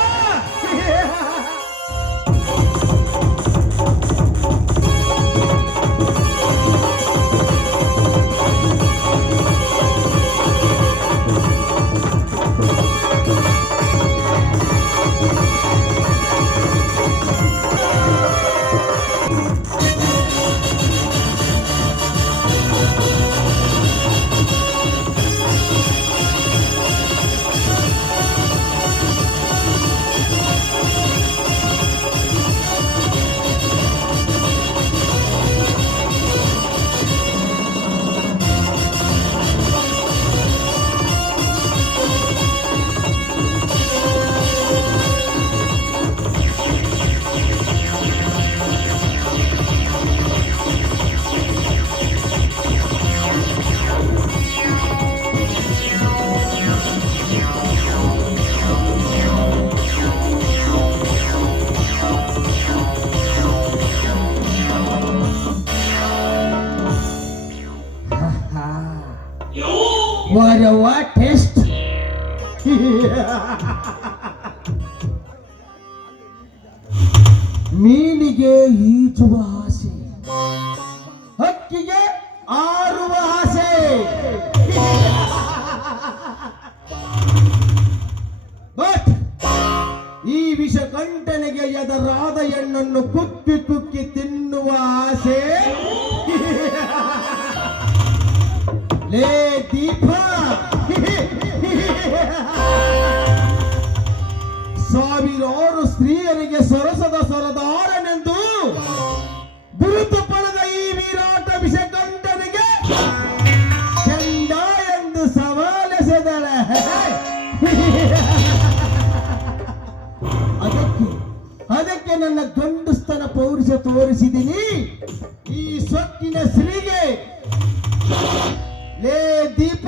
What taste? ಮೀನಿಗೆ ಈಜುವ ಆಸೆ, ಹಕ್ಕಿಗೆ ಆರುವ ಆಸೆ. ಬಟ್ ಈ ವಿಷಕಂಠನಿಗೆ ಎದರಾದ ಹೆಣ್ಣನ್ನು ಕುಕ್ಕಿ ಕುಕ್ಕಿ ತಿನ್ನುವ ಆಸೆ. ಲೇ ದೀಪ, ಸಾವಿರಾರು ಸ್ತ್ರೀಯರಿಗೆ ಸರಸದ ಸರದಾರನೆಂದು ಬಿರುದು ಪಡೆದ ಈ ವಿರಾಟ ವಿಷಕಂಠನಿಗೆ ಚಂಡ ಎಂದು ಸವಾಲೆಸೆದಳೆ. ಅದಕ್ಕೆ ನನ್ನ ಗಂಡುಸ್ತನ ಪೌರುಷ ತೋರಿಸಿದ್ದೀನಿ ಈ ಸೊಕ್ಕಿನ ಸ್ತ್ರೀಗೆ. ಲೇ ದೀಪ,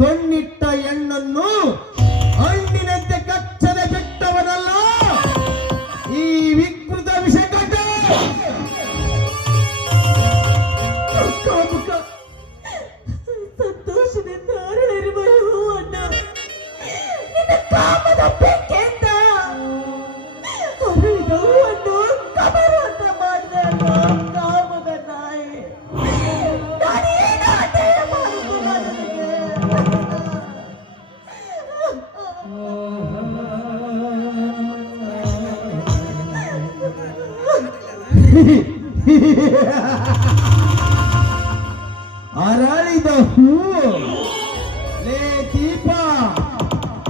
ಕಣ್ಣಿಟ್ಟ ಹೆಣ್ಣನ್ನು ಹಣ್ಣಿನಂತೆ ಕಚ್ಚದೆ ಬಿಟ್ಟವನಲ್ಲ ಈ ವಿಕೃತ ವಿಷಕಂಠ. ಸಂತೋಷದಿಂದ ಅರಳಿರುವ ಹೂವನ್ನು ನಿನ್ನ ಕಾಮದ ಬೆಂಕಿಯಿಂದ ಅರಳಿದ ಹೂವನ್ನು ಕಬರುವಂತ ಮಾಡಿದ ಕಾಮದ ನಾಯಿ. ನಾನೇನು ಅನ್ಯಾಯ ಮಾಡಿದ್ದೆನ ನನಗೆ? ಅರಳಿದ ಹೂವು. ಲೇ ದೀಪ,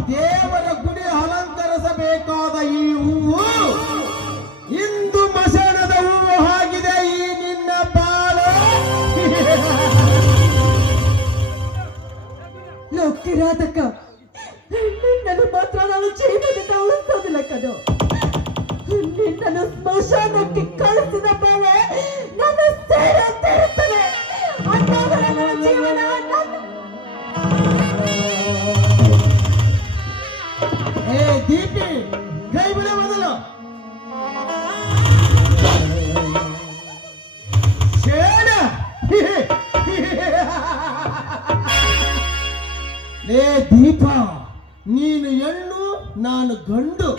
ದೇವರ ಗುಡಿ ಅಲಂಕರಿಸಬೇಕಾದ ಈ ಹೂವು ಇಂದು ಮಸಣದ ಹೂವು ಆಗಿದೆ ಈ ನಿನ್ನ ಬಾಳು. ಲೋಕಿರಾಧಕ, ನಿನ್ನನ್ನು ಮಾತ್ರ ನಾನು ಜೀವನದಿಂದ ಉಳಿಸೋದಿಲ್ಲ ಕಣೋ. ನಿನ್ನನ್ನು ಸ್ಮಶಾನಕ್ಕೆ ಕಳಿಸಿದ ಮೇಲೆ ನನ್ನ ಸೇರುತ್ತದೆ. ಅಂತಾದರೆ ನನ್ನ ಜೀವನ ಏ ದೀಪಿ, ಕೈ ಬಿಡ ಮೊದಲು. ಶೇಣ. ಲೇ ದೀಪ, ನೀನು ಹೆಣ್ಣು, ನಾನು ಗಂಡು.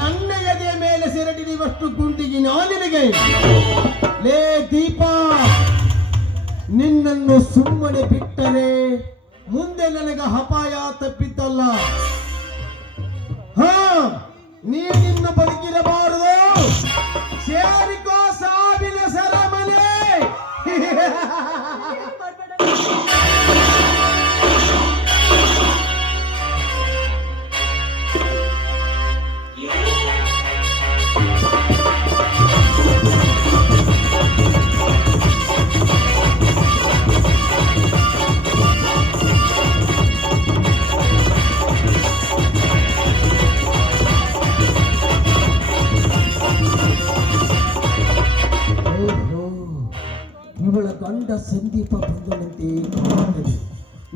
ನನ್ನ ಎದೆ ಮೇಲೆ ಸೆರಟಿರುವಷ್ಟು ಗುಂಡಿಗೆ ನಾನಿನಗೆ. ಲೇ ದೀಪ, ನಿನ್ನನ್ನು ಸುಮ್ಮನೆ ಬಿಟ್ಟರೆ ಮುಂದೆ ನನಗೆ ಅಪಾಯ ತಪ್ಪಿದ್ದಲ್ಲ. ನೀನಿನ್ನು ಬದುಕಿರಬಾರದು. ಸೇರಿಕೋ ಸಾವಿನ ಸರಮನೆ.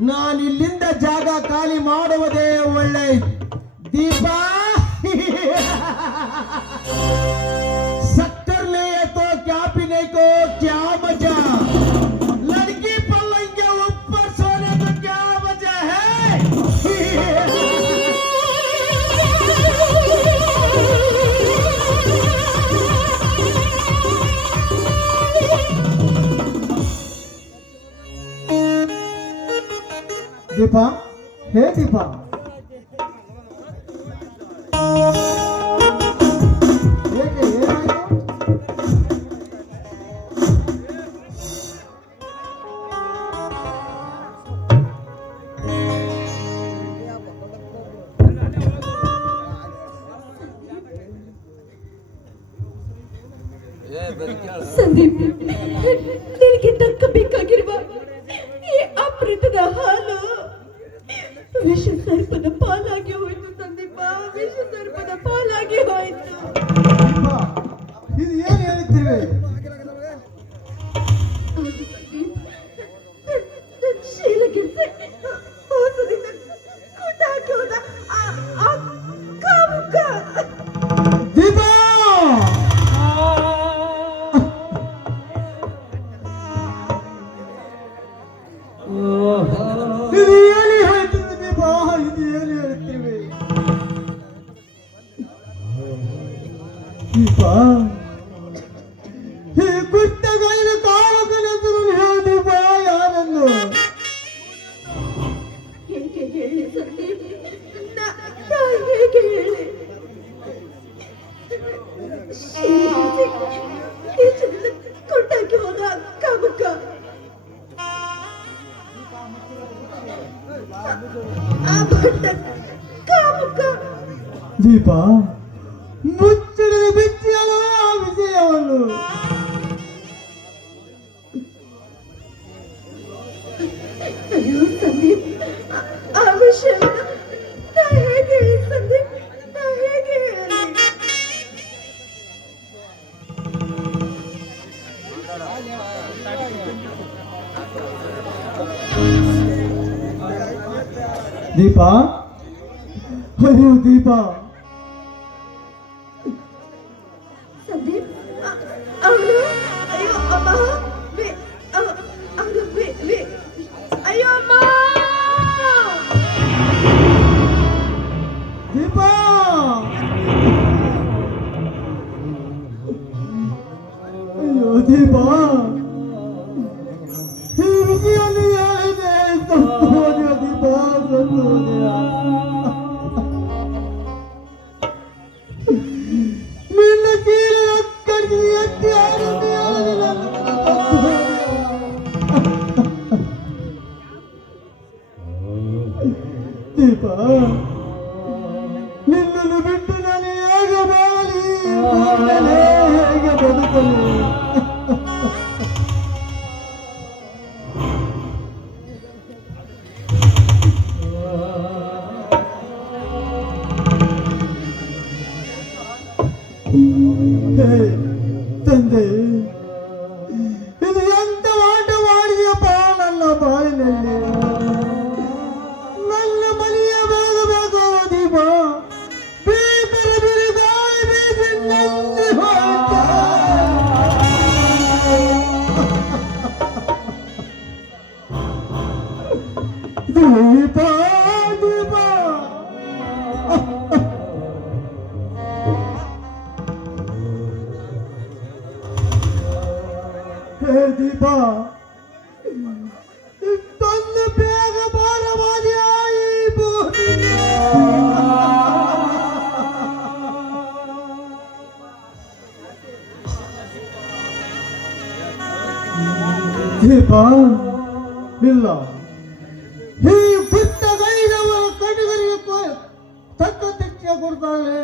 ನಾನಿಲ್ಲಿಂದ ಜಾಗ ಖಾಲಿ ಮಾಡುವುದೇ ಒಳ್ಳೆ. ದೀಪ शक्कर ले तो क्या पीने को क्या मजा, लड़की पलंग के ऊपर सोने को क्या वजह है. दीपा, हे दीपा, ಏಕೆ ಏನಾಯ್ತು? ಸಂದೀಪ್, ನಿನಗೆ ದಕ್ಕಬೇಕಾಗಿರುವ ಈ ಅಮೃತದ ಹಾಲು ವಿಷ ಸರ್ಪದ ಪಾಲಾಗಿ ಹೋಯ್ತು ಸಂದೀಪ, ವಿಷ ಸರ್ಪದ ಪಾಲಾಗಿ ಹೋಯ್ತು. ದೀಪಾ, ಇದು ಏನು ಹೇಳ್ತೀವಿ? ಶೀಲಗಿರ್ಸ ಮೋಸದಿಂದ ಕುಟಾಕಿ ಹೋದ ಆ ಕಾಮುಕ. ದೀಪಾ, ಇದು ಏನು ಹೇಳ್ತೀವಿ ದೀಪಾ? ಇದು ಏನು ಹೇಳ್ತೀವಿ ದೀಪಾ? ಈ ಗುಟ್ಟಗೈದ ಕಾಮಕನೆಂದು ಹೇಳು ದೀಪಾ, ಯಾರನ್ನು? ಹೇಗೆ ಹೇಳಿ ಸಂದೀಪ್, ನಾ ಹೇಗೆ ಹೇಳಿ? ದೇಶದಿಂದ ಕೊಟ್ಟಾಕಿ ಹೋದ ಕಾಮುಕ. ಆ ಭಟ್ಟ ಕಾಮುಕ. ದೀಪಾ, ಮುಚ್ಚಿಡದ ಬಿಚ್ಚಿಯಲು ಆ ವಿಷಯವನ್ನು. ಅಯ್ಯೋ ಸಂದೀಪ್, ಆ ವಿಷಯವನ್ನು ನಾ ಹೇಗೆ ಹೇಳಿ ಸಂದೀಪ್, ನಾ ಹೇಗೆ ಹೇಳಿ? ದೀಪಾ, ಅಯ್ಯೋ ದೀಪಾ, ಸಂದೀಪ್, ಅವನು ಅಯ್ಯೋ ಅಮ್ಮ, ಅವನು ಅಯ್ಯೋ ಅಮ್ಮ. ದೀಪಾ, ಅಯ್ಯೋ ದೀಪಾ, ಈ ವಿಷಯವನ್ನು ಹೇಳಿದೆ ಸತ್ತು ಹೋದೆಯಾ ದೀಪಾ, ಸತ್ತು ಹೋದೆಯಾ? ನಿನ್ನ ಕೀಳು ಕಡಿದು ಎತ್ತಿ ಆಡಿದ್ದು ಯಾರಿಲ್ಲ, ಸತ್ತು ಹೋದೆಯಾ? ದೀಪಾ, ನಿನ್ನನ್ನು ಬಿಟ್ಟು ನಾನು ಹೇಗೆ ಬಾಳಲಿ, ಹೇಗೆ ಬದುಕಲಿ? ಹೇ ತಂದೆ, ಇದು ಎಂತ ಆಟ ಮಾಡಿದೆಯಪ್ಪ ನನ್ನ ಬಾಯಿನಲ್ಲಿ? ನನ್ನ ಮನೆಯ ಬೆಳಗಬೇಕು ದೀಪ, ಬೀಸರ ಬಿರುಗಾಳಿ ಬೀಸಿ ನಂದಿ ಹೋಯ್ತು. ದೀಪ, ದೀಪ, ಹೇ ದೀಪ, ಇಷ್ಟೊಂದು ಬೇಗ ಭಾರವಾದಿಯಾ ಈ ಭೂಮಿಗೆ? ದೀಪ, ಇಲ್ಲ, ಈ ಗುಟ್ಟಗೈದವರ ಕಟುಗರಿಗೆ ತಕ್ಕ ಶಿಕ್ಷೆ ಕೊಡ್ತಾಳೆ.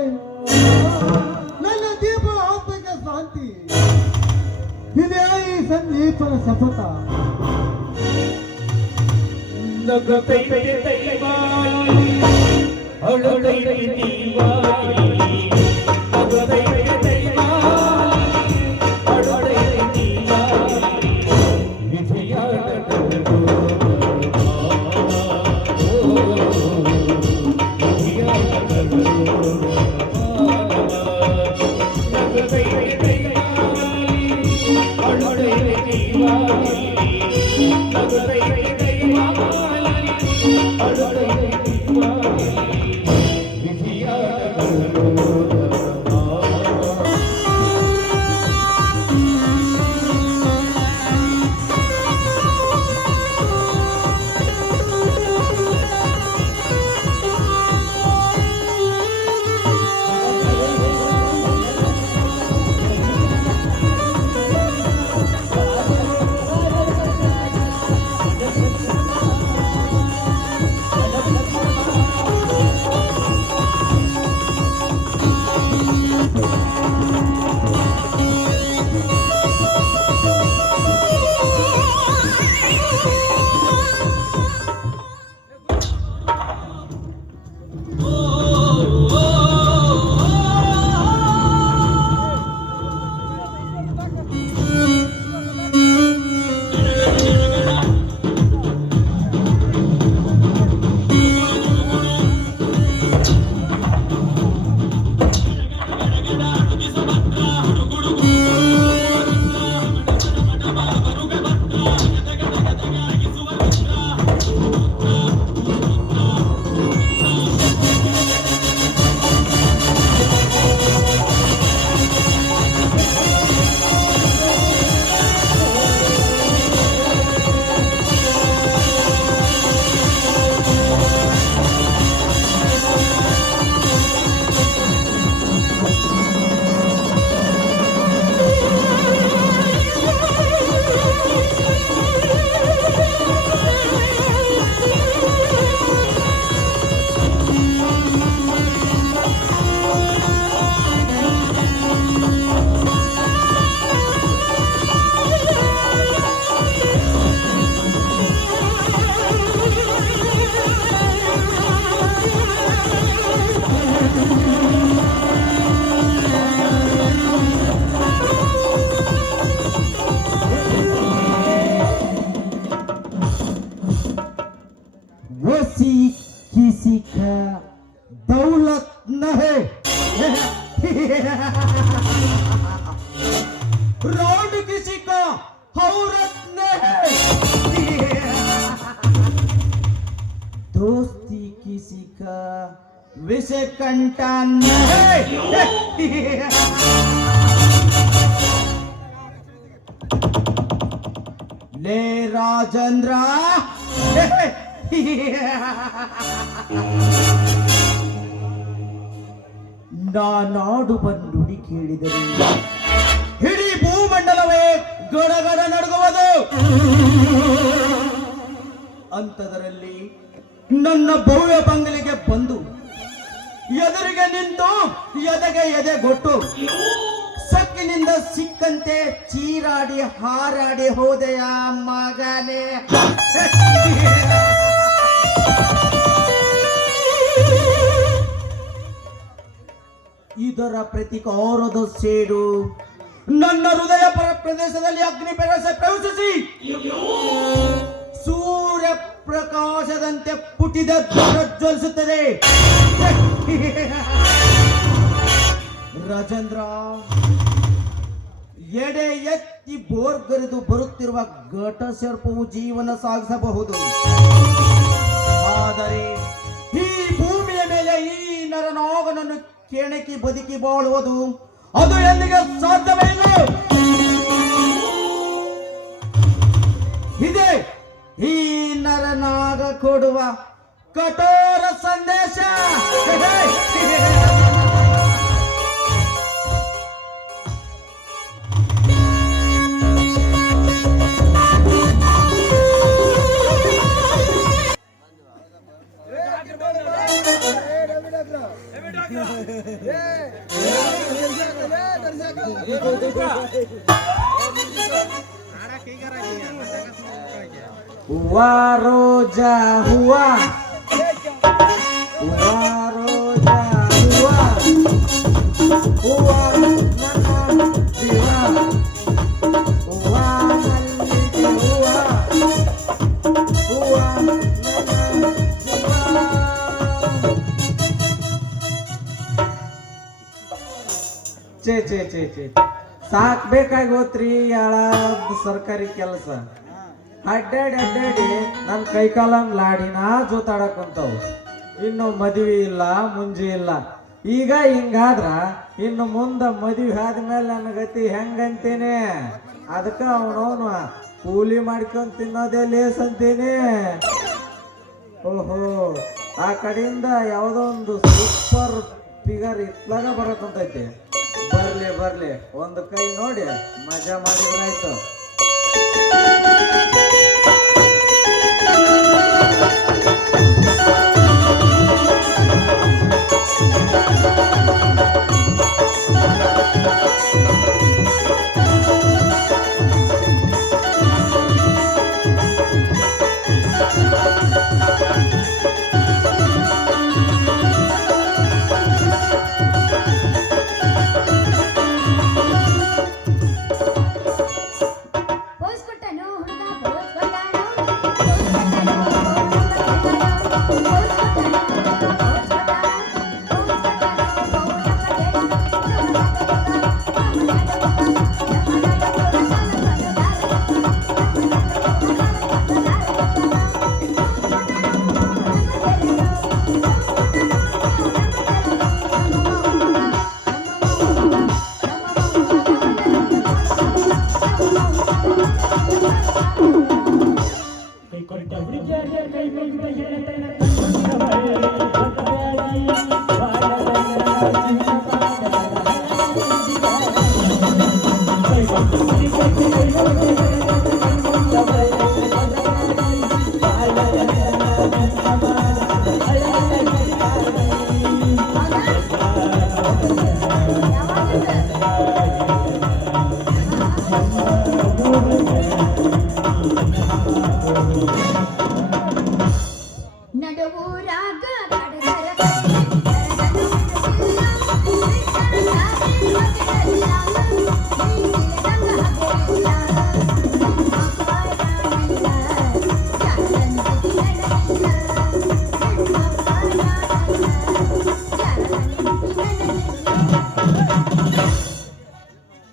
ನನ್ನ ದೀಪ ಆತ್ಮಕ್ಕೆ ಶಾಂತಿ. ಇದೇ ಈ ಸಂದೀಪನ ಶಪಥ. ನಗುತ್ತೈತೆ ದೈವಾಲಿ, ಅಳುತ್ತೈತೆ ದೀವಾಲಿ, ನಗುತ್ತೈತೆ ದೈವಾಲಿ, ಅಳುತ್ತೈತೆ ದೀವಾಲಿ, ವಿಜಯಾದ ನಗುತ್ತೈತೆ ದೈವಾಲಿ ಅಳುತ್ತೈತೆ ದೀಪಾವಳಿ ವಿಧಿಯಾಟಗಳು किसी का दौलत न है रोड किसी का औरत न है दोस्ती किसी का विषय कंटा न है ले राजेंद्र ನಾನಾಡು ಬಂದುಡಿ ಕೇಳಿದರೆ ಇಡೀ ಭೂಮಂಡಲವೇ ಗಡಗಡ ನಡುಗುವುದು. ಅಂತದರಲ್ಲಿ ನನ್ನ ಭವ್ಯ ಬಂಗಲೆಗೆ ಬಂದು ಎದುರಿಗೆ ನಿಂತು ಎದೆಗೆ ಎದೆಗೊಟ್ಟು ಸಕ್ಕಿನಿಂದ ಸಿಕ್ಕಂತೆ ಚೀರಾಡಿ ಹಾರಾಡಿ ಹೋದೆಯ ಮಗನೇ. ಇದರ ಪ್ರತಿಕಾರದ ಸೇಡು ನನ್ನ ಹೃದಯ ಪ್ರದೇಶದಲ್ಲಿ ಅಗ್ನಿ ಪ್ರವೇಶಿಸಿ ಸೂರ್ಯ ಪ್ರಕಾಶದಂತೆ ಪುಟಿದ ಪ್ರಜ್ವಲಿಸುತ್ತದೆ. ರಾಜೇಂದ್ರ, ಎಡೆ ಎತ್ತಿ ಬೋರ್ಗರೆದು ಬರುತ್ತಿರುವ ಘಟ ಸರ್ಪವು ಜೀವನ ಸಾಗಿಸಬಹುದು, ಆದರೆ ಈ ಭೂಮಿಯ ಮೇಲೆ ಈ ನರನಾಗನನ್ನು ಕೆಣಕಿ ಬದುಕಿ ಬಾಳುವುದು ಅದು ಎಂದಿಗೆ ಸಾಧ್ಯವೇ ಇಲ್ಲ. ಇದೇ ಈ ನರನಾಗ ಕೊಡುವ ಕಠೋರ ಸಂದೇಶ. हुआ रोजा हुआ, हुआ रोजा हुआ, हुआ मना दिवा, हुआ मल्लिक हुआ, हुआ मना दिवा. ಛೇ ಛೇ ಛೇ ಛೇ ಸಾಕ್ ಬೇಕಾಗಿ ಹೋತ್ರಿ ಯಾಳ ಸರ್ಕಾರಿ ಕೆಲಸ. ಅಡ್ಡಾಡಿ ನನ್ನ ಕೈಕಾಲನ್ ಲಾಡಿನ ಜೋತಾಡಕ್ ಕುಂತವು. ಇನ್ನು ಮದುವೆ ಇಲ್ಲ ಮುಂಜಿ ಇಲ್ಲ. ಈಗ ಹಿಂಗಾದ್ರ ಇನ್ನು ಮುಂದೆ ಮದುವೆ ಆದ್ಮೇಲೆ ನನ್ನ ಗತಿ ಹೆಂಗಂತೇನೆ. ಅದಕ್ಕೆ ಅವನವನು ಕೂಲಿ ಮಾಡ್ಕೊಂಡ್ ತಿನ್ನೋದೇ ಲೇಸ್ ಅಂತೇನೆ. ಓಹೋ, ಆ ಕಡೆಯಿಂದ ಯಾವುದೋ ಒಂದು ಸೂಪರ್ ಫಿಗರ್ ಇತ್ಲಾಗ ಬರಕಂತೈತಿ. ಬರ್ಲಿ ಒಂದು ಕೈ ನೋಡಿ ಮಜಾ ಮಾಡಿದ್ರಾಯ್ತು. ನಡುವೂರಾಗ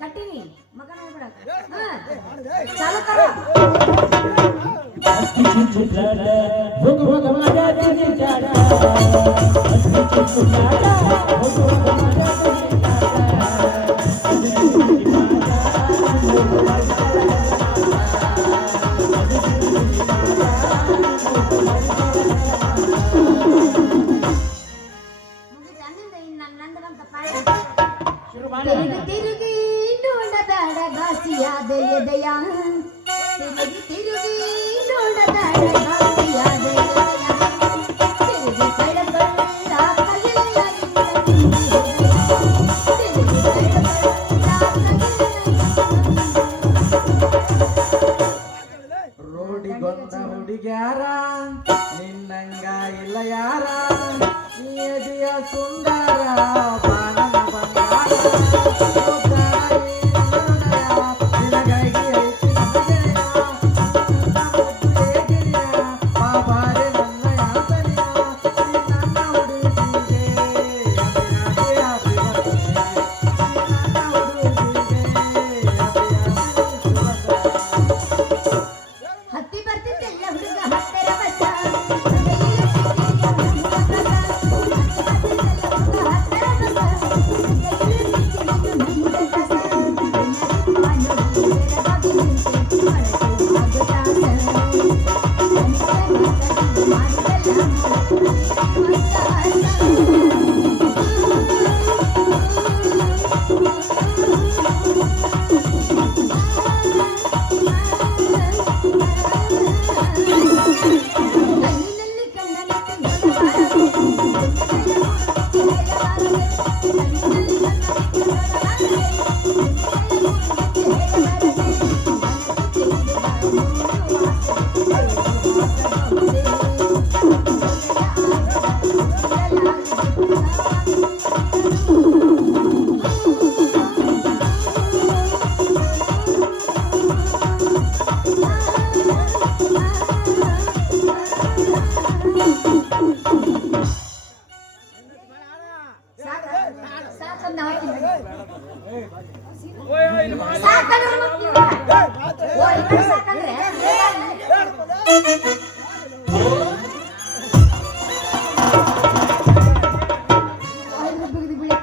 ಕಟ್ಟಿನಿ ಮಗ ನೋಡ್ಬಿಡಕ ಚಾಲು ಕರೋ ತಿರುಗಿ ನೋಡಬೇಡ ಗಾಸಿಯಾದ ಎದೆಯ ತಿರುಗಿ ನೋಡಬೇಡ ಗಾಸಿಯಾದ ಎದೆಯ ತಿರುಗಿ ಕಳಕಳ್ಳ ಕೈಯಲ್ಲ ತಿರುಗಿ ರೋಡಿಗೊಂದ ಹುಡುಗ್ಯಾರ ನಿನ್ನಂಗ ಇಲ್ಲ ಯಾರ, ನೀದಿಯ ಸುಂದರ ಬಾಣನ ಬಂಗಾರ. ನಿನಗಾಗಿ ಐತಿ ನನ್ನ ಗೆಳೆಯ, ನನ್ನ ಮುದ್ದೆ ಗಿಳಿಯ, ಬಾಬಾರೆ ನನ್ನ ಯಾತನೆಯ, ನೀ ನನ್ನ ಹುಡುಗಿಗೆ ಅಭಿಯಾಗಿ ಆಗಿ ಬರ್ತದೆ, ನೀ ನನ್ನ ಹುಡುಗಿಗೆ ಅಭಿಯಾಗಿ ಬರ್ತದೆ. ಹತ್ತಿ ಬರ್ತಿದ್ದೆಲ್ಲ ಹುಡುಗ ಹತ್ತರ ಬಸ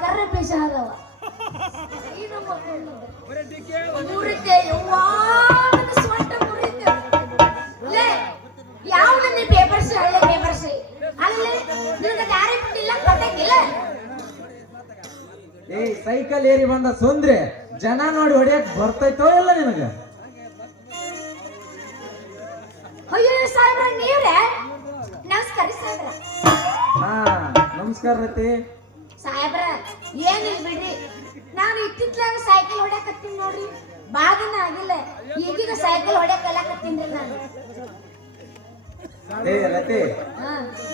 ಕರ್ರೆ ಪೇಶ ಆಗವ ಮುರಿತೆ ಸ್ವಂತ ಮುರಿತೆ ಯಾವ್ದು ನೀ ಪೇಪರ್ಸ್ ಹಳ್ಳೆ ಪೇಪರ್ಸ್ ಅಲ್ಲೇ ನಿನಗೆ ದಾರಿ ಬಿಟ್ಟಿಲ್ಲ ಗೊತ್ತಾಗಿಲ್ಲ ಏಯ್ ಸೈಕಲ್ ಏರಿ ಬಂದ ಸುಂದ್ರೆ ಜನ ನೋಡಿ ಹೊಡಿಯಕ್ ಬರ್ತೈತೋ ಇಲ್ಲ ನಿನಗ? ಅಯ್ಯೋ ಸಾಹೇಬ್ರ ನೀವ್ರೆ ನಮಸ್ಕಾರ ಸಾಹೇಬ್ರ. ಹಾ ನಮಸ್ಕಾರ ರತಿ. ಸಾಹೇಬ್ರ ಏನಿಲ್ಲ ಬಿಡ್ರಿ, ನಾನು ಇತ್ತಿತ್ಲಾಗ ಸೈಕಲ್ ಹೊಡ್ಯಾಕತ್ತೀನಿ ನೋಡ್ರಿ, ಬಾಳ ದಿನ ಆಗಿಲ್ಲ, ಈಗೀಗ ಸೈಕಲ್ ಹೊಡ್ಯಾಕ ಕಲಾಕತ್ತೀನಿ ನಾನು. ಏ ರತಿ, ಹಾ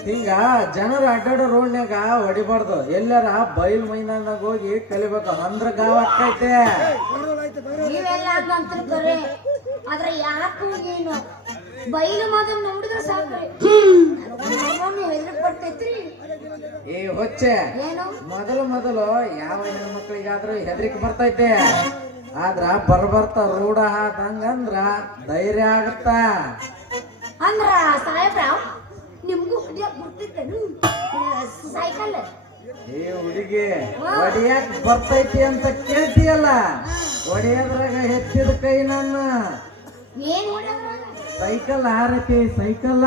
ಹಿಂಗ ಜನರು ಅಡ್ಡಾಡೋ ರೋಡ್ನ್ಯಾಗ ಹೊಡಿಬಾರ್ದು, ಎಲ್ಲಾರ ಬಯಲ್ ಮೈದಾನದಾಗ ಹೋಗಿ ಕಲಿಬೇಕು, ಅಂದ್ರ ಗಾವ ಆಕೈತೆ. ನೀವೆಲ್ಲ ಅಂತರ ಬರೇ ಆದ್ರೆ ಯಾಕೂ ಏನು ಬೈಲು ಮಾತ್ರ ನೋಡಿದ್ರೆ ಸಾಕ್ರಿ ಹೆದರಿಕೆ ಬರ್ತೈತ್ರಿ. ಏ ಹೊಚ್ಚೆ, ಏನು ಮೊದಲು ಯಾವ ಹೆಣ್ಮಕ್ಳಿಗಾದ್ರೂ ಹೆದರಿಕೆ ಬರ್ತೈತೆ, ಆದ್ರ ಬರ್ಬರ್ತ ರೂಢ ಆದಂಗಂದ್ರ ಧೈರ್ಯ ಆಗತ್ತ. ಅಂದ್ರ ಸಾಹೇಬ್ರ ನಿಮ್ಗೂ ಹೊಡಿಯಕ್ ಬರ್ತಿತ್ತೇನು ಸೈಕಲ್? ಏ ಹುಡುಗಿ, ಹೊಡಿಯಾಕ ಬರ್ತೈತಿ ಅಂತ ಕೇಳ್ತೀಯಲ್ಲ, ಹೊಡಿಯೋದ್ರಾಗ ಹೆಚ್ಚಿದ ಕೈ ನನ್ನ ಏನ್ ಹೊಡ್ಯಾದ್ರಾಗ ಸೈಕಲ್ ಆರತಿ, ಸೈಕಲ್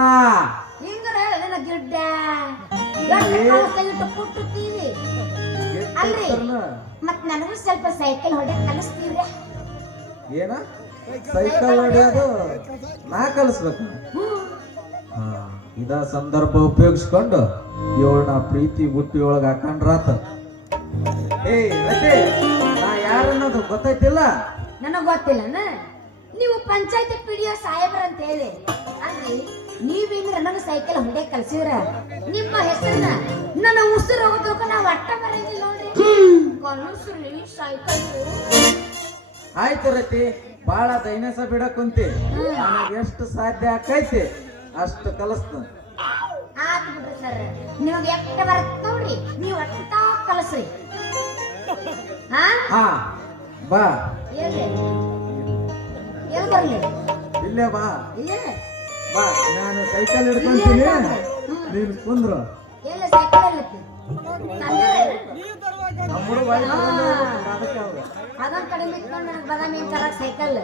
ಹಿಂಗ್ರ ನನ್ನ ಗಿಡ್ಡ ಇಟ್ಟು ಕೊಟ್ಟಿರ್ತೀವಿ ಅಲ್ರಿ. ಮತ್ ನನಗೂ ಸ್ವಲ್ಪ ಸೈಕಲ್ ಹೊಡ್ಯಕ್ ಕಲಿಸ್ತೀವ್ರಿ? ಏನ ಸೈಕಲ್ ಹೊಡಿಯೋದು ನಾ ಕಲಿಸ್ಬೇಕು? ಹಾ, ಇದ ಸಂದರ್ಭ ಉಪಯೋಗಿಸ್ಕೊಂಡು ಇವಳನ್ನ ಪ್ರೀತಿ ಬುಟ್ಟಿ ಒಳಗ ಹಾಕೊಂಡ್ರಾತ. ಏ ರತಿ, ನಾ ಯಾರನ್ನೋದು ಗೊತ್ತೈತಿಲ್ಲ? ನನಗ್ ಗೊತ್ತಿಲ್ಲನ, ನೀವು ಪಂಚಾಯತಿ ಪಿಡಿಯೋ ಸಾಹೇಬ್ರ ಅಂತ ಹೇಳಿ ಅಲ್ರಿ. ನೀವೇಂದ್ರ ನನಗ ಸೈಕಲ್ ಹೊಡ್ಯಕ್ ಕಲ್ಸಿದ್ರ ನಿಮ್ಮ ಹೆಸರನ್ನ ನನ್ನ ಉಸಿರು ಹೋಗೋದಕ್ಕ ನಾವ್ ಅಟ್ಟ ಬರಂಗಿಲ್ಲ ನೋಡ್ರಿ. ಕಲಿಸ್ರಿ ಸೈಕಲ್. ಆಯ್ತು ರತಿ, ಬಾಳ ದೈನಸ ಬಿಡಕ್ ಕುಂತಿ, ನನಗೆ ಎಷ್ಟು ಸಾಧ್ಯ ಆಕೈತಿ ಅಷ್ಟು ಕಲಿಸ್ತ. ಆತ್ ಬಿಡ್ರಿ ಸರ್, ನಿಮಗ್ ಎಷ್ಟ ಬರತ್ ನೋಡ್ರಿ, ನೀವ್ ಅಟ್ಟ ಕಲಸ್ರಿ. ಹಾ ಹಾ ಬಾ, ಎಲ್ಲಿ ಎಲ್ಲಿ ಬರ್ಲಿ? ಇಲ್ಲೇ ಬಾ ಇಲ್ಲೇ ಬಾ, ನಾನು ಸೈಕಲ್ ಹಿಡ್ಕೊಂತೀನಿ, ನೀನು ಕುಂದ್ರು. ಎಲ್ಲ ಸೈಕಲ್ ಎಲ್ಲೈತಿ ನಮ್ಮೂರು ಬಾಯಿ ಅದಕ್ಕೆ ಅವ್ರು. ಅದೊಂದ್ ಕಡಿಮೆ ಇಟ್ಕೊಂಡು ನನಗೆ ಬಾದಾಮಿ ತರ ಸೈಕಲ್.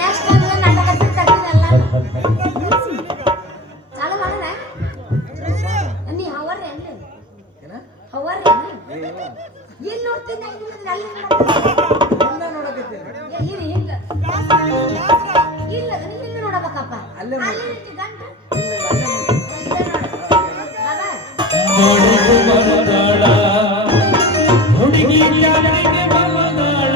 ನೆಕ್ಸ್ಟ್ ಟೈಮ್ ನಾಟಕ ತರ್ತೀನಲ್ಲ ಚಾಲು ಮಾಡೋಣ. ನೀ ಹವರ್ರಿ ಅನ್ರಿ, ಏನ? ಹವರ್ರಿ ಏ, ಇಲ್ಲ. ಎಲ್ಲಿ ನೋಡ್ತೀನಿ ಅಲ್ಲಿ ಇಲ್ಲ ನೋಡಕತ್ತೀನಿ. ಇಲ್ಲಿ ಹಿಂಗ ಇಲ್ಲ ನೀ ಇಲ್ಲಿ ನೋಡಬೇಕಪ್ಪ, ಅಲ್ಲೇ ಅಲ್ಲಿ ನಿಂತು ಗಂಟ ಇಲ್ಲ, ಅಲ್ಲೇ ನೋಡು. ಇಲ್ಲೇ ನೋಡು ಬಾಬಾ. ನೋಡು ಮರದಾಳ ಹುಡುಗಿ ಯಾರಿಗೆ ಮರದಾಳ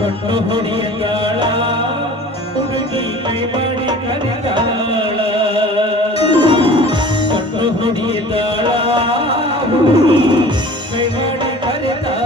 ಕಟ್ಟು ಹೊಡಿಯಾಳ ಹುಡುಗಿ ಕೈ ಮಾಡಿ ಕರಿತಾಳ ಕಟ್ಟು ಹೊಡಿಯಾಳ ಹುಡುಗಿ ಕೈ ಮಾಡಿ ಕರಿತಾಳ.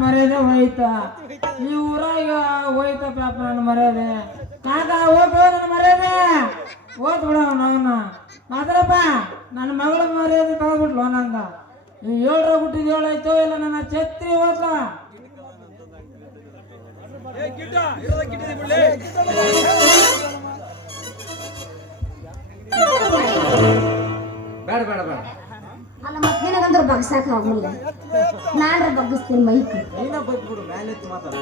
ಮರ್ಯಾದೆ ಹೋಯ್ತಾ ಈ ಊರಾಗ ಹೋಯ್ತ ಪಾಪ ನನ್ನ ಮರ್ಯಾದೆ ಕಾಕ ಹೋಗ್ಬಿಡ ನನ್ನ ಮರ್ಯಾದೆ ಹೋದ್ ಬಿಡ ಅವನ ಮಾತ್ರಪ್ಪ ನನ್ನ ಮಗಳ ಮರ್ಯಾದೆ ತಗೋಬಿಟ್ಲು ನಂಗ ಈ 7 ಹುಟ್ಟಿದ 7 ಆಯ್ತು ಇಲ್ಲ ನನ್ನ ಛತ್ರಿ ಹೋದ್ಲ ಬೇಡ ಬೇಡ ಬೇಡ ಅಲ್ಲ ಮತ್ತೆ ನಿನಗಂದ್ರೆ ಬಗ್ಸಾಕ ಹೋಗಿಲ್ಲ ನಾನ್ರ ಬಗ್ಗಿಸ್ತೀನಿ ಮೈಕ್ ನೀನ ಬಗ್ಬಿಡು ಮ್ಯಾಲೆತ್ತು ಮಾತಾಡ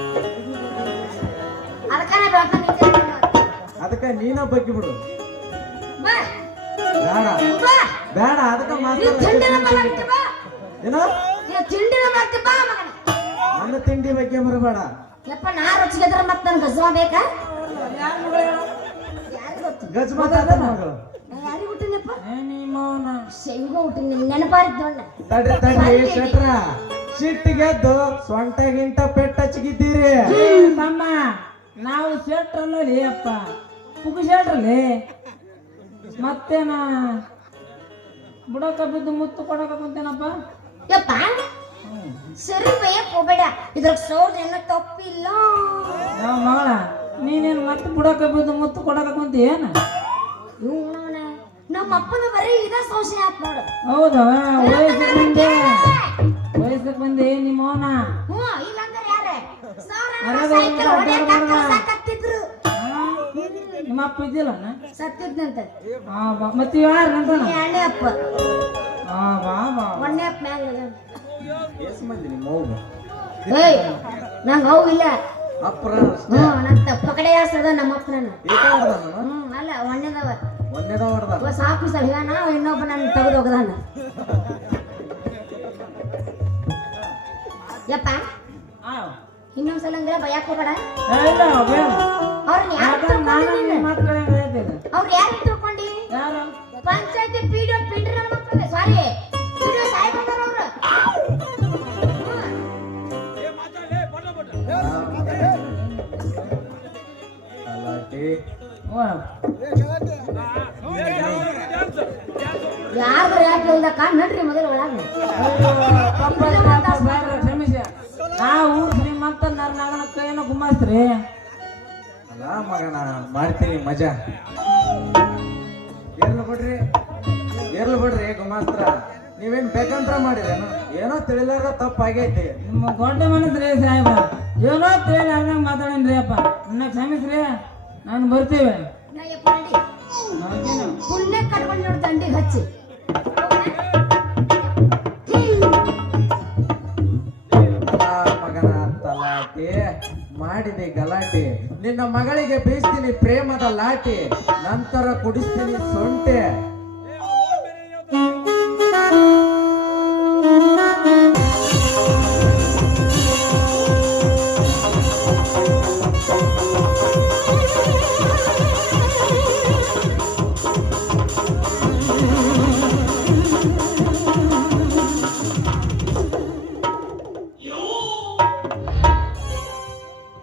ಅದಕ್ಕನೇ ಬೆಳ್ತಾನೆ ಅದಕ್ಕೆ ನೀನ ಬಗ್ಗಿ ಬಿಡು ಬಾ ಬೇಡ ಬಾ ಬೇಡ ಅದಕ್ಕೆ ನೀ ತಿಂಡಿನ ಮಾತಾಡ ಮಾಡ್ತಿ ಬಾ ಏನೋ ನೀ ತಿಂಡಿನ ಮಾಡ್ತಿ ಬಾ ಮಗನ ನನ್ನ ತಿಂಡಿ ಬಗ್ಗೆ ಬರಬೇಡ ಯಪ್ಪ ನಾ ರುಚಿಗೆದ್ರ ಮತ್ತೆ ನನ್ ಗಜವ ಬೇಕಾ ಯಾರು ಗೊತ್ತು ಗಜ್ ಮಾತಾಡ ಮಗಳು ಯಾರಿಗೆ ಹುಟ್ಟಿನಪ್ಪ ನಿಮ್ಮವನ ಶೇಂಗಾ ಹುಟ್ಟಿನ ನೆನಪಾರಿದ್ದು ಅಣ್ಣ ತಡ್ರಿ ತಡ್ರಿ ಶೆಟ್ರ ಸಿಟ್ಟಿಗೆದ್ದು ಸೊಂಟ ಗಿಂಟ ಪೆಟ್ಟ ಹಚ್ಚಿಗಿದ್ದೀರಿ ತಮ್ಮ ನಾವು ಶೆಟ್ರಲ್ಲೇ ಅಪ್ಪ ಪುಗ್ಗು ಶೆಟ್ರಲ್ಲಿ ಮತ್ತೇನ ಬುಡಕ ಬಿದ್ದು ಮುತ್ತು ಕೊಡಕ ಕುಂತೇನಪ್ಪ ಯಪ್ಪ ಸರಿ ಬೇಯಕ್ ಹೋಗ್ಬೇಡ ಇದ್ರಾಗ ಸೌಂಡ್ ಏನೋ ತಪ್ಪಿಲ್ಲ ಯಾವ ಮಗಳ ನೀನೇನು ಮತ್ತೆ ಬುಡಕ ಬಿದ್ದು ಮುತ್ತು ಕೊಡಕ ಕುಂತಿ ಏನ ಇವನವನ ನಮ್ಮ ಅಪ್ಪನ ಬರೀ ಇದ ಸಂಶಯ ಆತ್ ನೋಡು ಹೌದವ ವಯಸ್ಸಕ್ಕೆ ಬಂದೆ ನಿಮ್ಮವನ ಹ್ಞೂ ಇಲ್ಲಂದ್ರೆ ಯಾರೇ ಅರೆ, ಸೈಕಲ್ ಅರೆ, ಹೊಡ್ಯಾಕ ಅರೆ, ಅರೆ. ಕಳ್ಸಾಕತ್ತಿದ್ರು ನಿಮ್ಮ ಅಪ್ಪ ಇದ್ದಿಲ್ಲ ಸತ್ತಿದ್ನಂತೆ ಮತ್ತೆ ಯಾರು ನಂತಾನ ಎರಡನೇ ಅಪ್ಪ ಬಾ ಬಾ ಒಂದನೇ ಅಪ್ಪ ಮ್ಯಾಗ ಎಸ್ ಮಂದಿ ನಿಮ್ಮ ಮಗು ಏಯ್ ನಂಗೆ ಅವು ಇಲ್ಲ ಅಪ್ರ ಹ್ಞೂ ನನ್ನ ತಪ್ಪ ಕಡೆ ಯಾಸದ ನಮ್ಮ ಅಪ್ಪ ನಾನು ಏಕ ಹೊಡ್ದಾನ ಅಲ್ಲ ಒಂದೇದವ ಒಂದೇದ ಹೊಡ್ದ ಸಾಕು ಸರ್ ನಾವು ಇನ್ನೊಬ್ಬ ನನ್ನ ತೆಗೆದು ಹೋಗದಾನ ಯಪ್ಪ ಇನ್ನೊಂದ್ಸಲ ಅಂದ್ರೆ ಭಯಕ್ಕೆ ಹೋಗ್ಬೇಡ ಅವ್ರನ್ನ ಯಾರು ತಿಳ್ಕೊಂಡಿ ಅವ್ರು ಯಾರು ತಿಳ್ಕೊಂಡಿ ಯಾರು ಪಂಚಾಯತಿ ಪಿಡಿಒ ಪಿಂಡ್ರಿ ನನ್ನ ಮಕ್ಕಳು ಸಾರಿ ಪಿಡಿಒ ಸಾಹೇಬ್ ಅದಾರ ಅವ್ರು ಅಲಾಟಿ ಯಾರು ಯಾಕೆ ಇಲ್ದಕ್ಕ ನಡ್ರಿ ಮೊದಲು ಒಳಗೆ ಕ್ಷಮಿಸಿ ಆ ಊರ್ ಶ್ರೀಮಂತ ನರ್ನಾಗನ ಕೈಯನ್ನ ಗುಮ್ಮಾಸ್ತ್ರಿ ಅಲ್ಲ ಮಗನ ಮಾಡ್ತೀನಿ ಮಜಾ ಇರ್ಲಿ ಬಿಡ್ರಿ ಗುಮಾಸ್ತ್ರ ನೀವೇನ್ ಬೇಕಂತ್ರ ಮಾಡಿರೇನು ಏನೋ ತಿಳಿಲಾರ ತಪ್ಪಾಗೈತಿ ನಿಮ್ಮ ದೊಡ್ಡ ಮನಸ್ರಿ ಸಾಹೇಬ ಏನೋ ತಿಳಿಲಾರ್ದಂಗ ಮಾತಾಡೇನ್ರಿ ಅಪ್ಪ ನನ್ನ ಕ್ಷಮಿಸ್ರಿ ನಾನು ಬರ್ತೀವಿ ಪುಣ್ಯ ಕಟ್ಕೊಂಡು ನೋಡಿ ದಂಡಿಗೆ ಹಚ್ಚಿ ಗಲಾಟೆ, ನಿನ್ನ ಮಗಳಿಗೆ ಬೀಸ್ತೀನಿ ಪ್ರೇಮದ ಲಾಟೆ, ನಂತರ ಕುಡಿಸ್ತೀನಿ ಸೊಂಟೆ.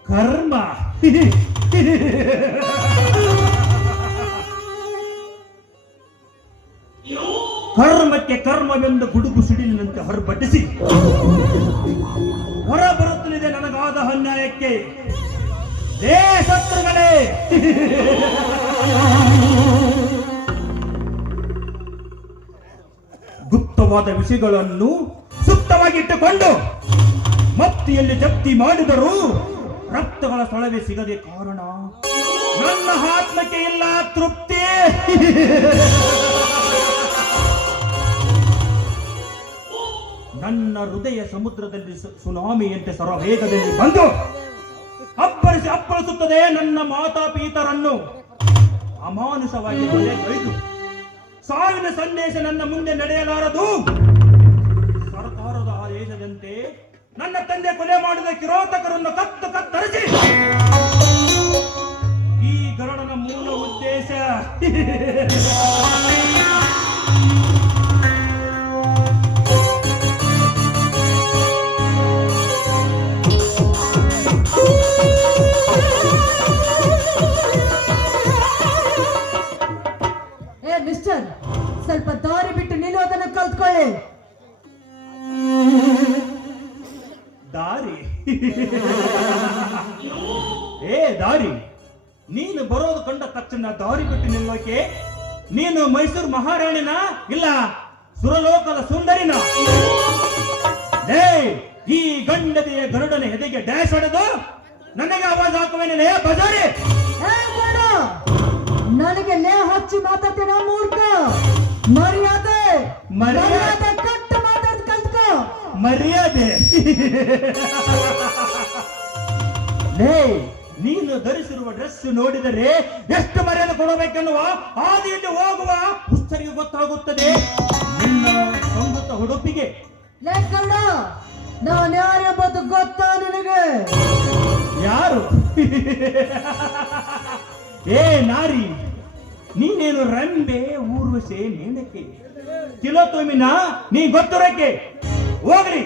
ಕರ್ಮ ಕರ್ಮಕ್ಕೆ ಕರ್ಮವೆಂದು ಗುಡುಗು ಸಿಡಿಲಿನಂತೆ ಹೊರಬಟ್ಟಿಸಿ ಹೊರ ಬರುತ್ತಲಿದೆ ನನಗಾದ ಅನ್ಯಾಯಕ್ಕೆ. ಲೇ ಶತ್ರುಗಳೇ, ಗುಪ್ತವಾದ ವಿಷಯಗಳನ್ನು ಸುಪ್ತವಾಗಿಟ್ಟುಕೊಂಡು ಮತ್ತಿಯಲ್ಲಿ ಜಪ್ತಿ ಮಾಡಿದರೂ ರಕ್ತಗಳ ಸೊಳವೆ ಸಿಗದೆ ಕಾರಣ ನನ್ನ ಆತ್ಮಕ್ಕೆ ಇಲ್ಲ ತೃಪ್ತಿ. ನನ್ನ ಹೃದಯ ಸಮುದ್ರದಲ್ಲಿ ಸುನಾಮಿಯಂತೆ ಸರವೇಗದಲ್ಲಿ ಬಂದು ಅಪ್ಪಳಿಸುತ್ತದೆ ನನ್ನ ಮಾತಾಪೀತರನ್ನು. ಅಮಾನುಷವಾಗಿ ಕೊಯ್ದು ಸಾವಿನ ಸಂದೇಶ ನನ್ನ ಮುಂದೆ ನಡೆಯಲಾರದು. ಸರ್ಕಾರದ ಆದೇಶದಂತೆ ನನ್ನ ತಂದೆ ಕೊಲೆ ಮಾಡಿದ ಕಿರಾತಕರನ್ನು ಕತ್ತರಿಸಿ ಈ ಗರುಡನ ಮೂಲ ಉದ್ದೇಶ ಮಿಸ್ಟರ್, ಸ್ವಲ್ಪ ದಾರಿ ಬಿಟ್ಟು ನಿಲ್ಲೋದನ್ನು ಕಲ್ತ್ಕೊಳ್ಳಿ. ದಾರಿ ದಾರಿ ನೀನು ಬರೋದು ಕಂಡ ತಕ್ಷಣ ದಾರಿ ಬಿಟ್ಟು ನಿಲ್ಲೋಕೆ ನೀನು ಮೈಸೂರು ಮಹಾರಾಣಿನ ಇಲ್ಲ ಸುರಲೋಕದ ಸುಂದರಿನ? ಈ ಗಂಡದೆಯ ಗರುಡನ ಹೆದೆಗೆ ಡ್ಯಾಶ್ ಹೊಡೆದು ನನಗೆ ಆವಾಜ್ ಹಾಕುವೇನೆ ಬಜಾರಿ. ನನಗೆ ಲೇ ಹಚ್ಚಿ ಮಾತಾಡ್ತೇನೆ ಮೂರ್ಖ. ಮರ್ಯಾದೆ ಮರ್ಯಾದೆ ಕಟ್ಟು ಮಾತಾಡ್ ಕಲ್ತ್ಕೋ. ಮರ್ಯಾದೆ ನೀನು ಧರಿಸಿರುವ ಡ್ರೆಸ್ ನೋಡಿದರೆ ಎಷ್ಟು ಮರ್ಯಾದೆ ಕೊಡಬೇಕೆನ್ನುವ ಹಾದಿಯಲ್ಲಿ ಹೋಗುವ ಹುಚ್ಚರಿಗೆ ಗೊತ್ತಾಗುತ್ತದೆ ನಿನ್ನ ಸಂಗತ ಹುಡುಪಿಗೆ. ಲೇಖಣ್ಣ, ನಾನು ಯಾರೆಂಬುದು ಗೊತ್ತಾ ನಿನಗೆ? ಯಾರು? ನಾರಿ, ನೀನೇನು ರಂಬೆ ಊರ್ವಶೆ ಮೇನಕ್ಕೆ ತಿಲೋತುಮಿನ ನೀ ಗೊತ್ತುರಕ್ಕೆ ಹೋಗ್ರಿ.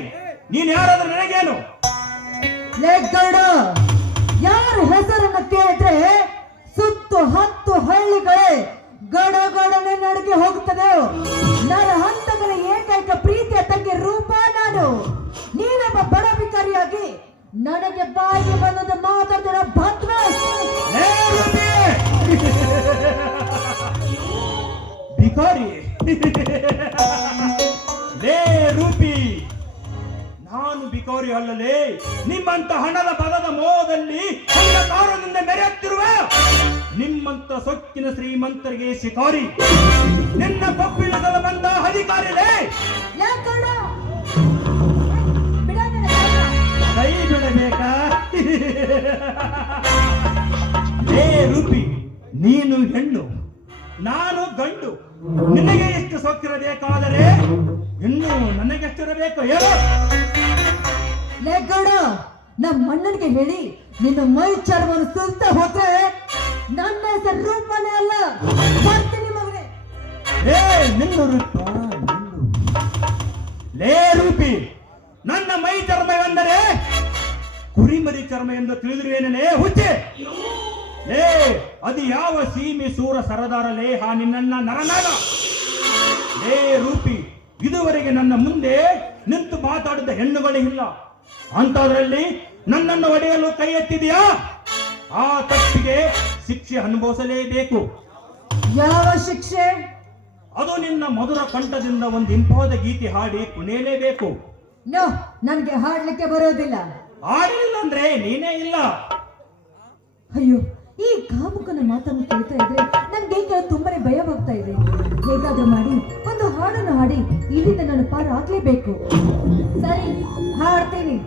ನೀನ್ ಯಾರಾದ್ರೂ ನನಗೇನು? ಲೇಖಣ್ಣ, ಯಾರ ಹೆಸರನ್ನ ಕೇಳಿದ್ರೆ ಸುತ್ತು 10 ಹಳ್ಳಿಗಳೇ ಗಡಗಡನೆ ನಡುಗೆ ಹೋಗುತ್ತದೆ. ನನ್ನ ಹಂತಗಳ ಏಕೈಕ ಪ್ರೀತಿಯ ತಂಗಿ ರೂಪ ನಾನು. ನೀನೊಬ್ಬ ಬಡ ವಿಕಾರಿಯಾಗಿ ನನಗೆ ಬಾಯಿಗೆ ಬಂದದ ಮಾತಾಡಿದ ಭದ್ರ ಭಿಕಾರಿ. ಲೇ ರೂಪಿ, ನಾನು ಭಿಕಾರಿ ಅಲ್ಲಲೇ. ನಿಮ್ಮಂತ ಹಣದ ಬಲದ ಮೋಹದಲ್ಲಿ ಕಾರಣದಿಂದ ಮೆರೆಯುತ್ತಿರುವ ನಿಮ್ಮಂತ ಸೊಕ್ಕಿನ ಶ್ರೀಮಂತರಿಗೆ ಶಿಕಾರಿ. ನಿನ್ನ ಕೊಪ್ಪಿಲ್ಲದ ಬಂದ ಅಧಿಕಾರಿಲೇ. ಕೈ ಬಿಡಬೇಕಾ? ಲೇ ರೂಪಿ, ನೀನು ಹೆಣ್ಣು, ನಾನು ಗಂಡು. ನಿನಗೆ ಎಷ್ಟು ಸೊಕ್ಕಿರಬೇಕಾದರೆ ಇನ್ನು ನನಗೆಷ್ಟಿರಬೇಕು ಹೇಳು? ಲೇಗೌಡ, ನಮ್ಮ ಅಣ್ಣನಿಗೆ ಹೇಳಿ ನಿನ್ನ ಮೈ ಚರ್ಮವನ್ನು ಸುಲ್ತಾ ಹೋದ್ರೆ ನನ್ನ ಹೆಸರು ರೂಪನೇ ಅಲ್ಲ, ಬರ್ತೀನಿ ಮಗನೇ. ನಿನ್ನ ರೂಪ ಲೇ ರೂಪಿ, ನನ್ನ ಮೈ ಚರ್ಮವೆಂದರೆ ಕುರಿಮರಿ ಚರ್ಮ ಎಂದು ತಿಳಿದಿರುವೇನೇ ಹುಚ್ಚೆ. ಅದು ಯಾವ ಸೀಮೆ ಸೂರ ಸರದಾರ ಲೇಹ ನಿನ್ನ ನರನಾಗ. ಲೇ ರೂಪಿ, ಇದುವರೆಗೆ ನನ್ನ ಮುಂದೆ ನಿಂತು ಮಾತಾಡಿದ ಹೆಣ್ಣುಗಳೇ ಇಲ್ಲ. ಅಂತದ್ರಲ್ಲಿ ನನ್ನನ್ನು ಒಡೆಯಲು ಕೈ ಎತ್ತಿದೆಯಾ? ಆ ತಪ್ಪಿಗೆ ಶಿಕ್ಷೆ ಅನುಭವಿಸಲೇಬೇಕು. ಯಾವ ಶಿಕ್ಷೆ? ಅದು ನಿನ್ನ ಮಧುರ ಕಂಠದಿಂದ ಒಂದು ಇಂಪಾದ ಗೀತೆ ಹಾಡಿ ಕುಣಿಯಲೇಬೇಕು. ನೋ, ನನಗೆ ಹಾಡ್ಲಿಕ್ಕೆ ಬರೋದಿಲ್ಲ. ಹಾಡಲಿಲ್ಲ ಅಂದ್ರೆ ನೀನೇ ಇಲ್ಲ. ಅಯ್ಯೋ, ಈ ಕಾಮುಕನ ಮಾತನ್ನು ಕೇಳ್ತಾ ಇದ್ರೆ ನನ್ಗೆ ತುಂಬಾನೇ ಭಯವಾಗ್ತಾ ಇದೆ. ಹೇಗಾದ್ರೂ ಮಾಡಿ ಒಂದು ಹಾಡನ್ನು ಹಾಡಿ ಇಲ್ಲಿಂದ ನಾನು ಪಾರ ಆಗ್ಲೇಬೇಕು. ಸರಿ, ಹಾಡ್ತೀನಿ.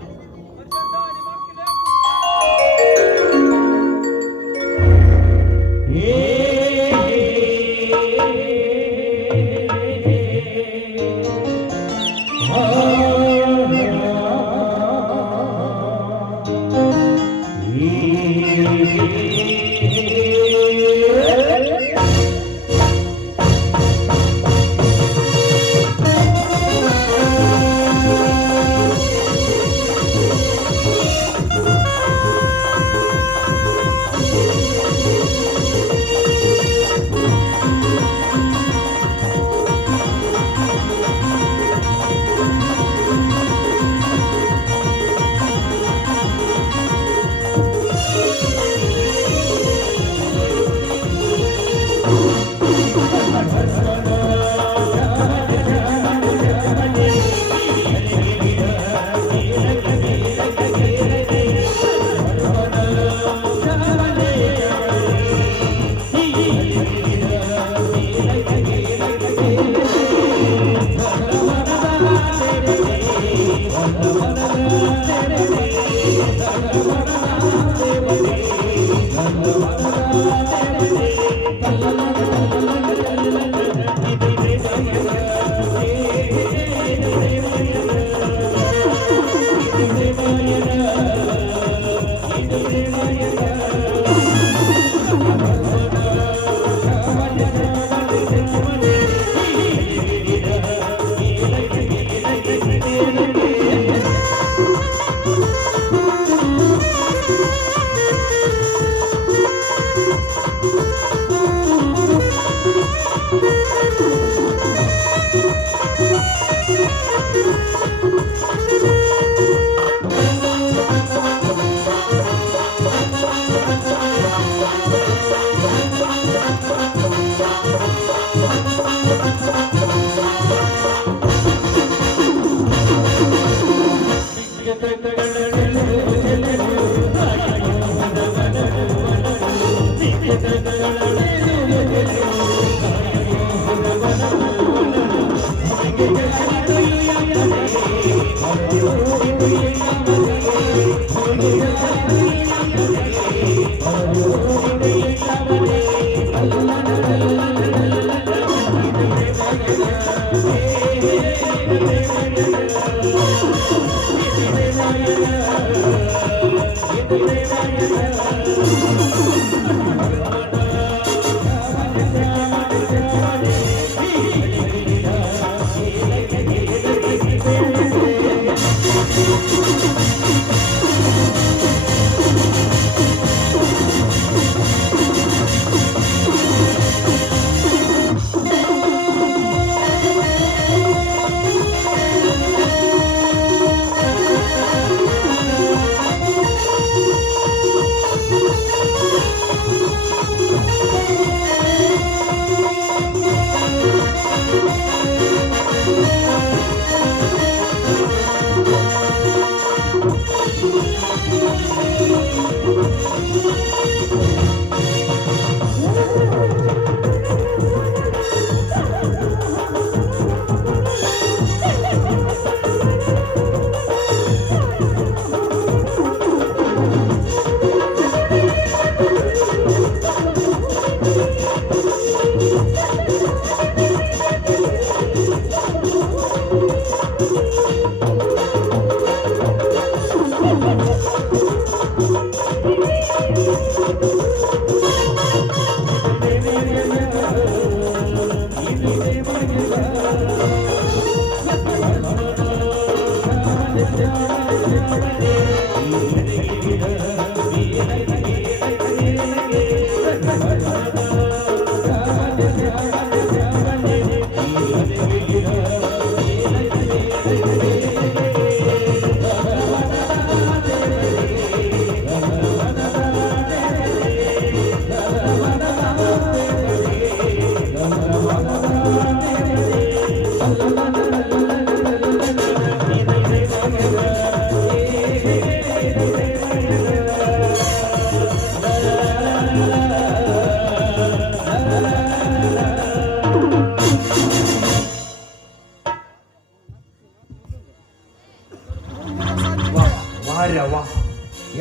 ವಾರ್ಯವಾ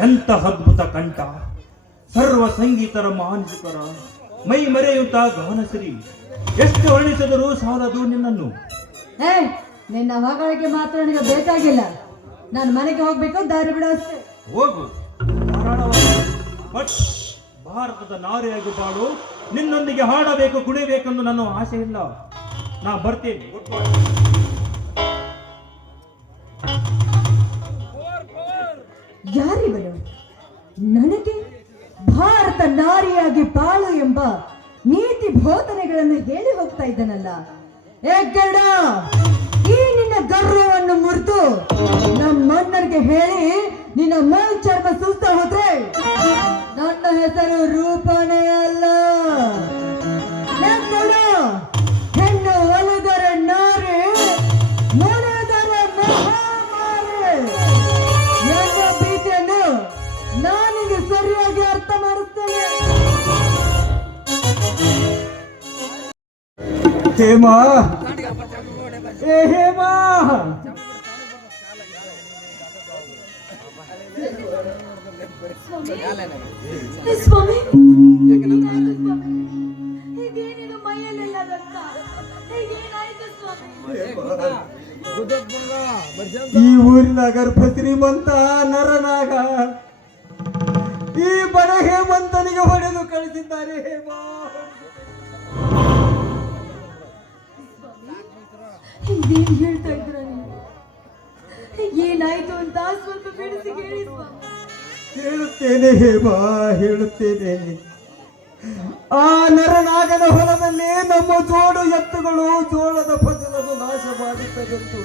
ಎಂತ ಅದ್ಭುತ ಕಂಠ, ಸರ್ವ ಸಂಗೀತರ ಮಾನಸಿಕರ ಮೈ ಮರೆಯುತ್ತ ಗಾನಸಿರಿ, ಎಷ್ಟು ವರ್ಣಿಸಿದರೂ ಸಾಲದು ನಿನ್ನನ್ನು. ನಿನ್ನ ಹೊಗಳಿಗೆ ಮಾತ್ರ ನನಗೆ ಬೇಕಾಗಿಲ್ಲ. ನಾನು ಮನೆಗೆ ಹೋಗ್ಬೇಕು, ದಾರಿ ಬಿಡ ಅಷ್ಟೇ. ಹೋಗು ಧಾರಾಳವಾಗಿ. ಬಟ್ ಭಾರತದ ನಾರಿಯಾಗಿ ಬಾಳು, ನಿನ್ನೊಂದಿಗೆ ಹಾಡಬೇಕು ಕುಣಿಬೇಕೆಂದು ನನ್ನ ಆಸೆ ಇಲ್ಲ. ನಾ ಬರ್ತೇನೆ. ಯಾರಿವನು? ನನಗೆ ಭಾರತ ನಾರಿಯಾಗಿ ಬಾಳು ಎಂಬ ನೀತಿ ಬೋಧನೆಗಳನ್ನು ಹೇಳಿ ಹೋಗ್ತಾ ಇದ್ದಾನಲ್ಲ. ಗಡ, ಈ ನಿನ್ನ ಗರ್ವವನ್ನು ಮುರಿದು ನಮ್ಮ ಮನ್ನರಿಗೆ ಹೇಳಿ ನಿನ್ನ ಮೈ ಚರ್ಮ ಸುಸ್ತ ಹೋದ್ರೆ ನನ್ನ ಹೆಸರು ರೂಪನೇ ಅಲ್ಲ. ಹೆಣ್ಣು ಒಲಿದರೆ ನಾರಿ, ಮುರಿದರೆ ಮಹಾಮಾರಿ ಎಂಬ ಭೀತಿಯನ್ನು ನಾನಿಗೆ ಸರಿಯಾಗಿ ಅರ್ಥ ಮಾಡಿಸ್ತೇನೆ. ಹೇಮಾ, ಏ ಹೇಮಾ, ಸ್ವಾಮಿ, ಇದೇನಿದು ಮೈಯಲ್ಲೆಲ್ಲ ರಕ್ತ? ಏನಾಯ್ತು ಸ್ವಾಮಿ? ಈ ಊರಿನ ಗರ್ಭ ಶ್ರೀಮಂತ ನರನಾಗ ಈ ಬಡ ಹೇಮಂತನಿಗೆ ಹೊಡೆದು ಕಳಿಸಿದ್ದಾರೆ. ಹೇಮಾ, ಇದೇನ್ ಹೇಳ್ತಾ ಇದ್ರ ನೀವು? ಏನಾಯ್ತು ಅಂತ ಸ್ವಲ್ಪ ಬಿಡಿಸಿ ಹೇಳಿ ಸ್ವಾಮಿ. ಹೇಳುತ್ತೇನೆ ಹೇಮಾ, ಹೇಳುತ್ತೇನೆ. ಆ ನರನಾಗನ ಹೊಲದಲ್ಲಿ ನಮ್ಮ ಜೋಡು ಎತ್ತುಗಳು ಜೋಳದ ಫಸಲನ್ನು ನಾಶ ಮಾಡುತ್ತದಂತು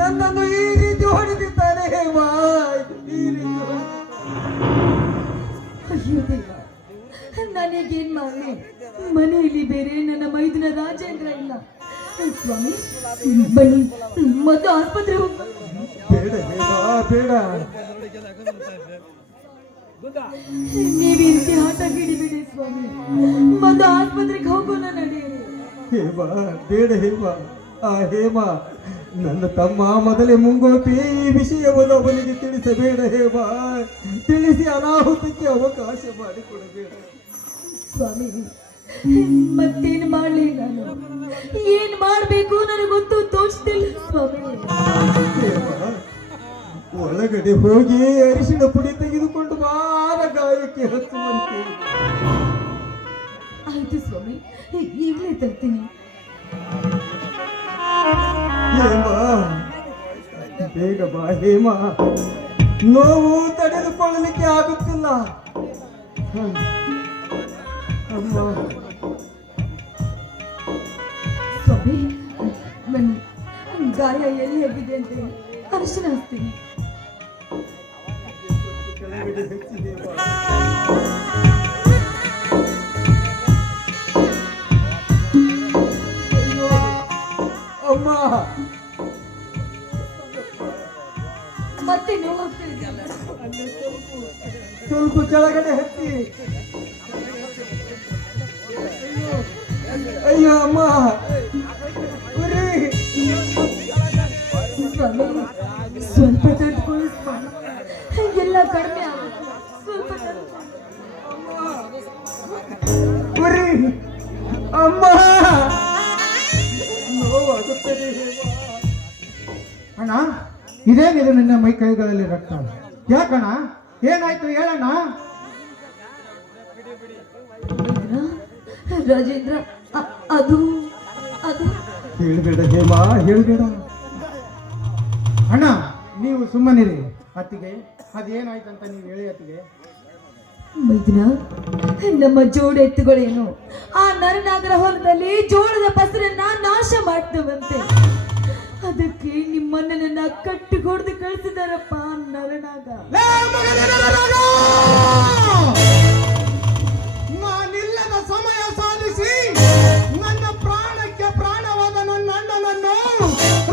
ನನ್ನನ್ನು ಈ ರೀತಿ ಹೊಡೆದಿದ್ದಾನೆ ಹೇವಾ, ಈ ರೀತಿ ಅಯ್ಯೋ ದೇವ, ನನಗೇನ್ ಮಾಡಲಿ? ಮನೆಯಲ್ಲಿ ಬೇರೆ ನನ್ನ ಮೈದುನ ರಾಜೇಂದ್ರ ಇಲ್ಲ. ಸ್ವಾಮಿ ಬನ್ನಿ, ಮೊದಲು ಆಸ್ಪತ್ರೆ ಹೋಗ. ಬೇಡ ಹೇವಾ, ಬೇಡ. ನೀವ್ ಈ ರೀತಿ ಆಟ ಗಿಡಿಬೇಡಿ ಸ್ವಾಮಿ, ಮೊದಲು ಆಸ್ಪತ್ರೆಗೆ ಹೋಗೋಣ ನಡೆಯಿರಿ. ಹೇಮ, ಬೇಡ ಹೇಮ. ಆ ಹೇಮ ನನ್ನ ತಮ್ಮ ಮೊದಲೇ ಮುಂಗೋಪಿ, ಈ ವಿಷಯವನ್ನು ಅವನಿಗೆ ತಿಳಿಸಬೇಡ ಹೇಮ. ತಿಳಿಸಿ ಅನಾಹುತಕ್ಕೆ ಅವಕಾಶ ಮಾಡಿಕೊಡಬೇಡ ಸ್ವಾಮಿ. ಮತ್ತೇನ್ ಮಾಡ್ಲಿ ನಾನು? ಏನ್ ಮಾಡ್ಬೇಕು ನನಗೊತ್ತು ತೋಚ್ತಿಲ್ಲ ಸ್ವಾಮಿ. ಹೇಮ, ಒಳಗಡೆ ಹೋಗಿ ಅರಿಶಿನ ಪುಡಿ ತೆಗೆದುಕೊಂಡು ಬಾರ ಗಾಯಕ್ಕೆ ಹಚ್ಚುವಂತೆ. ಆಯ್ತು ಸ್ವಾಮಿ, ಈಗಲೇ ತರ್ತೀನಿ. ಹೇಮ, ಬೇಗ ಬಾ ಹೇಮ. ನೋವು ತಡೆದುಕೊಳ್ಳಲಿಕ್ಕೆ ಆಗುತ್ತಿಲ್ಲ. ಅಮ್ಮ, ಸ್ವಾಮಿ ಬನ್ನಿ, ಗಾಯ ಎಲ್ಲಿ ಆಗಿದೆ ಅಂತ ಅರಿಶಿನ ಹಚ್ತೀನಿ. ಕೆಳಗಡೆ ಹಚ್ಚಿ ಹೇಮ. ಅಯ್ಯೋ, ಅಮ್ಮ, ಮತ್ತೆ ನೋವು ಆಗ್ತಿದೆಯಲ್ಲ. ಸ್ವಲ್ಪ ಕೆಳಗಡೆ ಹತ್ತಿ. ಅಯ್ಯೋ ಅಮ್ಮ, ಉರಿ. ಸ್ವಾಮಿ ಸ್ವಲ್ಪ ತಡ್ಕೊಳ್ಳಿ ಸ್ವಾಮಿ, ಎಲ್ಲ ಕಡಿಮೆ ಆಗುತ್ತೆ. ಸ್ವಲ್ಪ ತಡ್ಕೊಳ್ಳಿ. ಉರಿ ಅಮ್ಮ, ನೋವಾಗುತ್ತದೆ ಹೇಮ. ಅಣ್ಣ, ಇದೇನಿದು ನಿನ್ನ ಮೈ ಕೈಗಳಲ್ಲಿ ರಕ್ತ? ಯಾಕಣ್ಣ, ಏನಾಯ್ತು ಹೇಳಣ್ಣ? ರಾಜೇಂದ್ರ, ಅದು ಅದು ಹೇಳ್ಬೇಡ ಹೇಮ, ಹೇಳ್ಬೇಡ. ಅಣ್ಣ, ನೀವು ಸುಮ್ಮನಿರಿ. ಅತ್ತಿಗೆ, ಅದೇನಾಯ್ತಂತ ನೀವು ಹೇಳಿ ಅತ್ತಿಗೆ. ಮೈದಿನ, ನಮ್ಮ ಜೋಡ ಎತ್ತುಗಳೇನು ಆ ನರನಾಗರ ಹೊಲದಲ್ಲಿ ಜೋಳದ ಫಸಲನ್ನ ನಾಶ ಮಾಡ್ತವಂತೆ. ಅದಕ್ಕೆ ನಿಮ್ಮನ್ನ ಕಟ್ಟಿ ಹೊಡೆದು ಕಳಿಸಿದಾರಪ್ಪ ನರನಾಗ. ನಾನಿಲ್ಲದ ಸಮಯ ಸಾಧಿಸಿ ನನ್ನ ಪ್ರಾಣಕ್ಕೆ ಪ್ರಾಣವಾದ ನನ್ನ ಅಣ್ಣನನ್ನು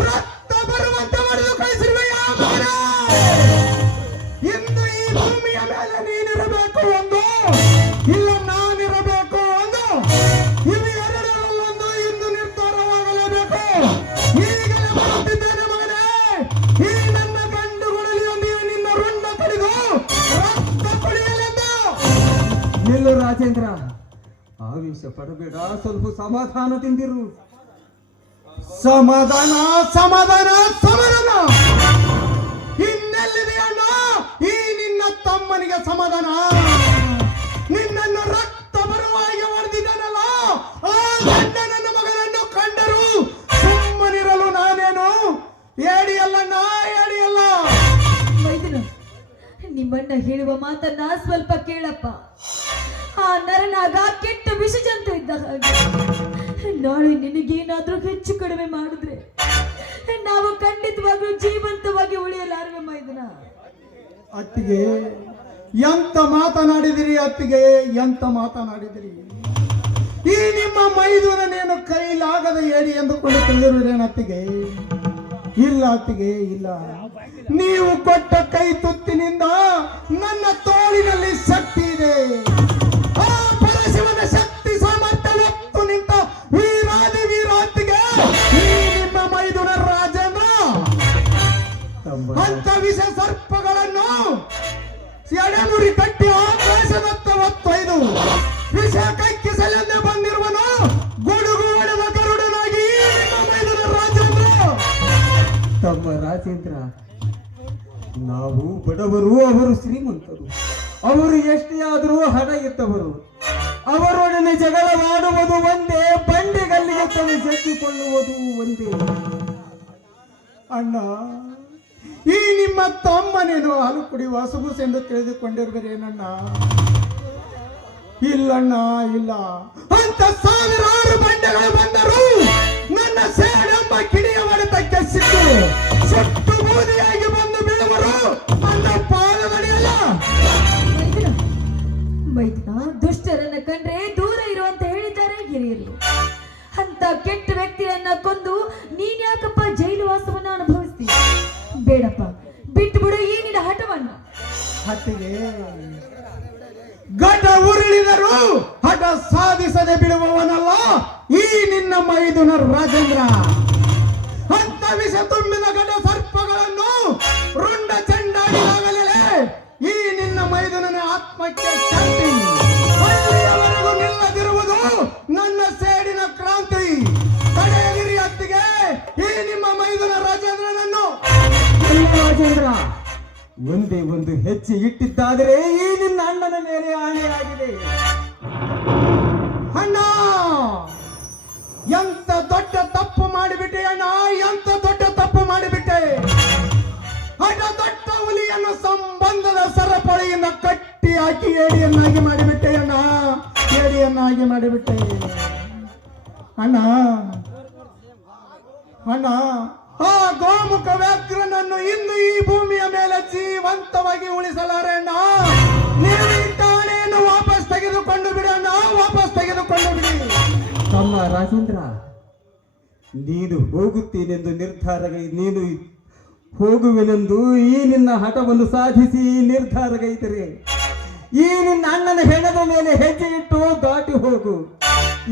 ರಕ್ತ ಬರುವಂತೆ ಮಾಡಿದು ಕಳಿಸಿರುವ ಇಂದು ಈ ಭೂಮಿಯ ಮೇಲೆ ನೀನಿರಬೇಕು ಒಂದು, ಇಲ್ಲ ನಾನಿರಬೇಕು ಒಂದು. ಇವು ಎರಡರಲ್ಲೊಂದು ಇಂದು ನಿರ್ಧಾರವಾಗಲೇಬೇಕು. ಈಗಲೇ ಬರುತ್ತಿದ್ದೇನೆ ಮಗನೇ. ಈ ನನ್ನ ಗಂಡುಗಳಲ್ಲಿ ಒಂದಿಗೆ ನಿನ್ನ ರುಂಡ ಕಡಿದು ರಕ್ತ ಪಡೆಯಲೆಂದು. ನಿಲ್ಲು ರಾಜೇಂದ್ರ, ಆವೇಶ ಪಡಬೇಡ, ಸ್ವಲ್ಪ ಸಮಾಧಾನದಿಂದಿರು. ಸಮಾಧಾನ, ಸಮಾಧಾನ, ಸಮಾಧಾನ. ಇನ್ನೆಲ್ಲಿದೆ ಅಣ್ಣ ಈ ನಿನ್ನ ತಮ್ಮನಿಗೆ ಸಮಾಧಾನ? ನಿನ್ನನ್ನು ರಕ್ತ ಬರುವಾಗಿ ಹೊಡೆದಿದ್ದಾನಲ್ಲ ಆ ಗಂಡ ನನ್ನ ಮಗನನ್ನು ಕಂಡರು ಸುಮ್ಮನಿರಲು ನಾನೇನು ಏಡಿಯಲ್ಲಣ್ಣ, ಏಡಿಯಲ್ಲ. ಮೈದಿನ, ನಿಮ್ಮಣ್ಣ ಹೇಳುವ ಮಾತನ್ನ ಸ್ವಲ್ಪ ಕೇಳಪ್ಪ. ಆ ನರನಾಗ ಕೆಟ್ಟ ವಿಷ ಜಂತು ಇದ್ದ ಹಾಗೆ. ನಾಳೆ ನಿನಗೇನಾದ್ರೂ ಹೆಚ್ಚು ಕಡಿಮೆ ಮಾಡಿದ್ರೆ ನಾವು ಖಂಡಿತವಾಗ್ಲೂ ಜೀವಂತವಾಗಿ ಉಳಿಯಲಾರವೆ ಮೈದನ. ಅತ್ತಿಗೆ, ಎಂತ ಮಾತನಾಡಿದಿರಿ ಅತ್ತಿಗೆ, ಎಂತ ಮಾತನಾಡಿದಿರಿ. ಈ ನಿಮ್ಮ ಮೈದುನನೇನು ಕೈಲಾಗದ ಏಡಿ ಎಂದುಕೊಂಡು ತಿಳಿದಿರುವುದೇನತ್ತಿಗೆ? ಇಲ್ಲ ಅತ್ತಿಗೆ, ಇಲ್ಲ. ನೀವು ಕೊಟ್ಟ ಕೈ ತುತ್ತಿನಿಂದ ನನ್ನ ತೋಳಿನಲ್ಲಿ ಶಕ್ತಿ ಇದೆ. ಆ ಪರಶಿವನ ಶಕ್ತಿ ಸಾಮರ್ಥ್ಯ ಒತ್ತು ನಿಂತ ವೀರಾದಿ ವೀರಾತಿಗೆ ಈ ನಿಮ್ಮ ಮೈದುನ ರಾಜೇಂದ್ರ ಅಂತ ವಿಷ ಸರ್ಪಗಳನ್ನು ಎಡೆಮುರಿ ಕಟ್ಟಿ ಆಕಾಶದತ್ತ ಒತ್ತೊಯ್ದು ವಿಷ ಕಕ್ಕಿಸಲೆಂದೇ ಬಂದಿರುವನು ಗುಡುಗು ಹೊಡೆದ ಗರುಡನಾಗಿ ಈ ನಿಮ್ಮ ಮೈದುನ ರಾಜೇಂದ್ರ. ತಮ್ಮ ರಾಜೇಂದ್ರ, ನಾವು ಬಡವರು, ಅವರು ಶ್ರೀಮಂತರು. ಅವರು ಎಷ್ಟೇ ಆದರೂ ಹಣ ಇದ್ದವರು. ಅವರೊಡನೆ ಜಗಳವಾಡುವುದು ಒಂದೇ, ಬಂಡೆಗಲ್ಲಿಗೆ ತಲೆ ಜಜ್ಜಿಕೊಳ್ಳುವುದು ಒಂದೇ. ಅಣ್ಣ, ಈ ನಿಮ್ಮ ತಮ್ಮನೇನು ಹಾಲು ಕುಡಿಯುವ ಹಸುಗುಸೆಂದು ತಿಳಿದುಕೊಂಡಿರುವಿರೇನಣ್ಣ? ಇಲ್ಲಣ್ಣ ಇಲ್ಲ. ಅಂತ ಸಾವಿರಾರು ಬಂಡೆಗಳು ಬಂದರು ನನ್ನ ಸೇಡೆಂಬ ಕಿಡಿಯ ಹೊಡೆತಕ್ಕೆ ಸಿಕ್ಕು ಸುಟ್ಟು ಬೂದಿಯಾಗಿ ಬಂದು ಬೀಳುವರು ನನ್ನ ಪಾದದಡಿಯಲ್ಲ. ಮೈದುನ ದುಷ್ಟರನ್ನ ಕಂಡ್ರೆ ದೂರ ಇರುವಂತ ಹೇಳಿದ್ದಾರೆ ಹಿರಿಯರು. ಅಂತ ಕೆಟ್ಟ ವ್ಯಕ್ತಿಯನ್ನ ಕೊಂದು ನೀನ್ಯಾಕಪ್ಪ ಜೈಲು ವಾಸವನ್ನ ಅನುಭವಿಸ್ತೀಯ? ಬೇಡಪ್ಪ, ಬಿಟ್ಟು ಬಿಡು ಈ ನಿನ್ನ ಹಠವನ್ನ. ಹಟ್ಟಿಗೆ ಘಟ ಉರುಳಿದರು ಹಠ ಸಾಧಿಸದೆ ಬಿಡುವವನಲ್ಲ ಈ ನಿನ್ನ ಮೈದುನ ರಾಜೇಂದ್ರ. ಅಂತ ವಿಷ ತುಂಬಿದ ಘಟ ಸರ್ಪಗಳನ್ನು ರುಂಡ ಚೆಂಡಾಡಿದಾಗಲೇ ಈ ನಿನ್ನ ಮೈದುನನ ಆತ್ಮಕ್ಕೆ ಶಾಂತಿ. ಅಲ್ಲಿಯವರೆಗೂ ನಿಲ್ಲದಿರುವುದು ನನ್ನ ಸೇಡಿನ ಕ್ರಾಂತಿ. ತಡೆಯದಿರಿ ಅತ್ತಿಗೆ ಈ ನಿಮ್ಮ ಮೈದುನ ರಾಜೇಂದ್ರನನ್ನು. ರಾಜೇಂದ್ರ, ಒಂದೇ ಒಂದು ಹೆಜ್ಜೆ ಇಟ್ಟಿದ್ದಾದರೆ ಈ ನಿನ್ನ ಅಣ್ಣನ ಮೇಲೆ ಆಣೆಯಾಗಿದೆ. ಅಣ್ಣ, ಎಂತ ದೊಡ್ಡ ತಪ್ಪು ಮಾಡಿಬಿಟ್ಟೆ ಅಣ್ಣ, ಎಂತ ದೊಡ್ಡ ತಪ್ಪು ಮಾಡಿಬಿಟ್ಟೆ. ಹಠ ದೊಡ್ಡ ಹುಲಿಯನ್ನು ಸಂಬಂಧದ ಸರಪಳಿಯಿಂದ ಕಟ್ಟಿ ಹಾಕಿ ಏಡಿಯನ್ನಾಗಿ ಮಾಡಿಬಿಟ್ಟೆ ಅಣ್ಣ, ಏಡಿಯನ್ನಾಗಿ ಮಾಡಿಬಿಟ್ಟೆ ಅಣ್ಣ. ಅಣ್ಣ, ಆ ಗೋಮುಖ ವ್ಯಾಘ್ರನನ್ನು ಇಂದು ಈ ಭೂಮಿಯ ಮೇಲೆ ಜೀವಂತವಾಗಿ ಉಳಿಸಲಾರಣ್ಣ. ನೀವು ಇಂಥ ಹಣೆಯನ್ನು ವಾಪಸ್ ತೆಗೆದುಕೊಂಡು ಬಿಡಣ್ಣ, ವಾಪಸ್ ತೆಗೆದುಕೊಂಡು ಬಿಡಿ. ತಮ್ಮ ರಾಜೇಂದ್ರ, ನೀನು ಹೋಗುತ್ತೇನೆಂದು ನೀನು ಹೋಗುವೆನೆಂದು ಈ ನಿನ್ನ ಹಠವನ್ನು ಸಾಧಿಸಿ ನಿರ್ಧಾರಗೈತರೆ ಈ ನಿನ್ನ ಅಣ್ಣನ ಹೆಣದ ಮೇಲೆ ಹೆಜ್ಜೆ ಇಟ್ಟು ದಾಟಿ ಹೋಗು.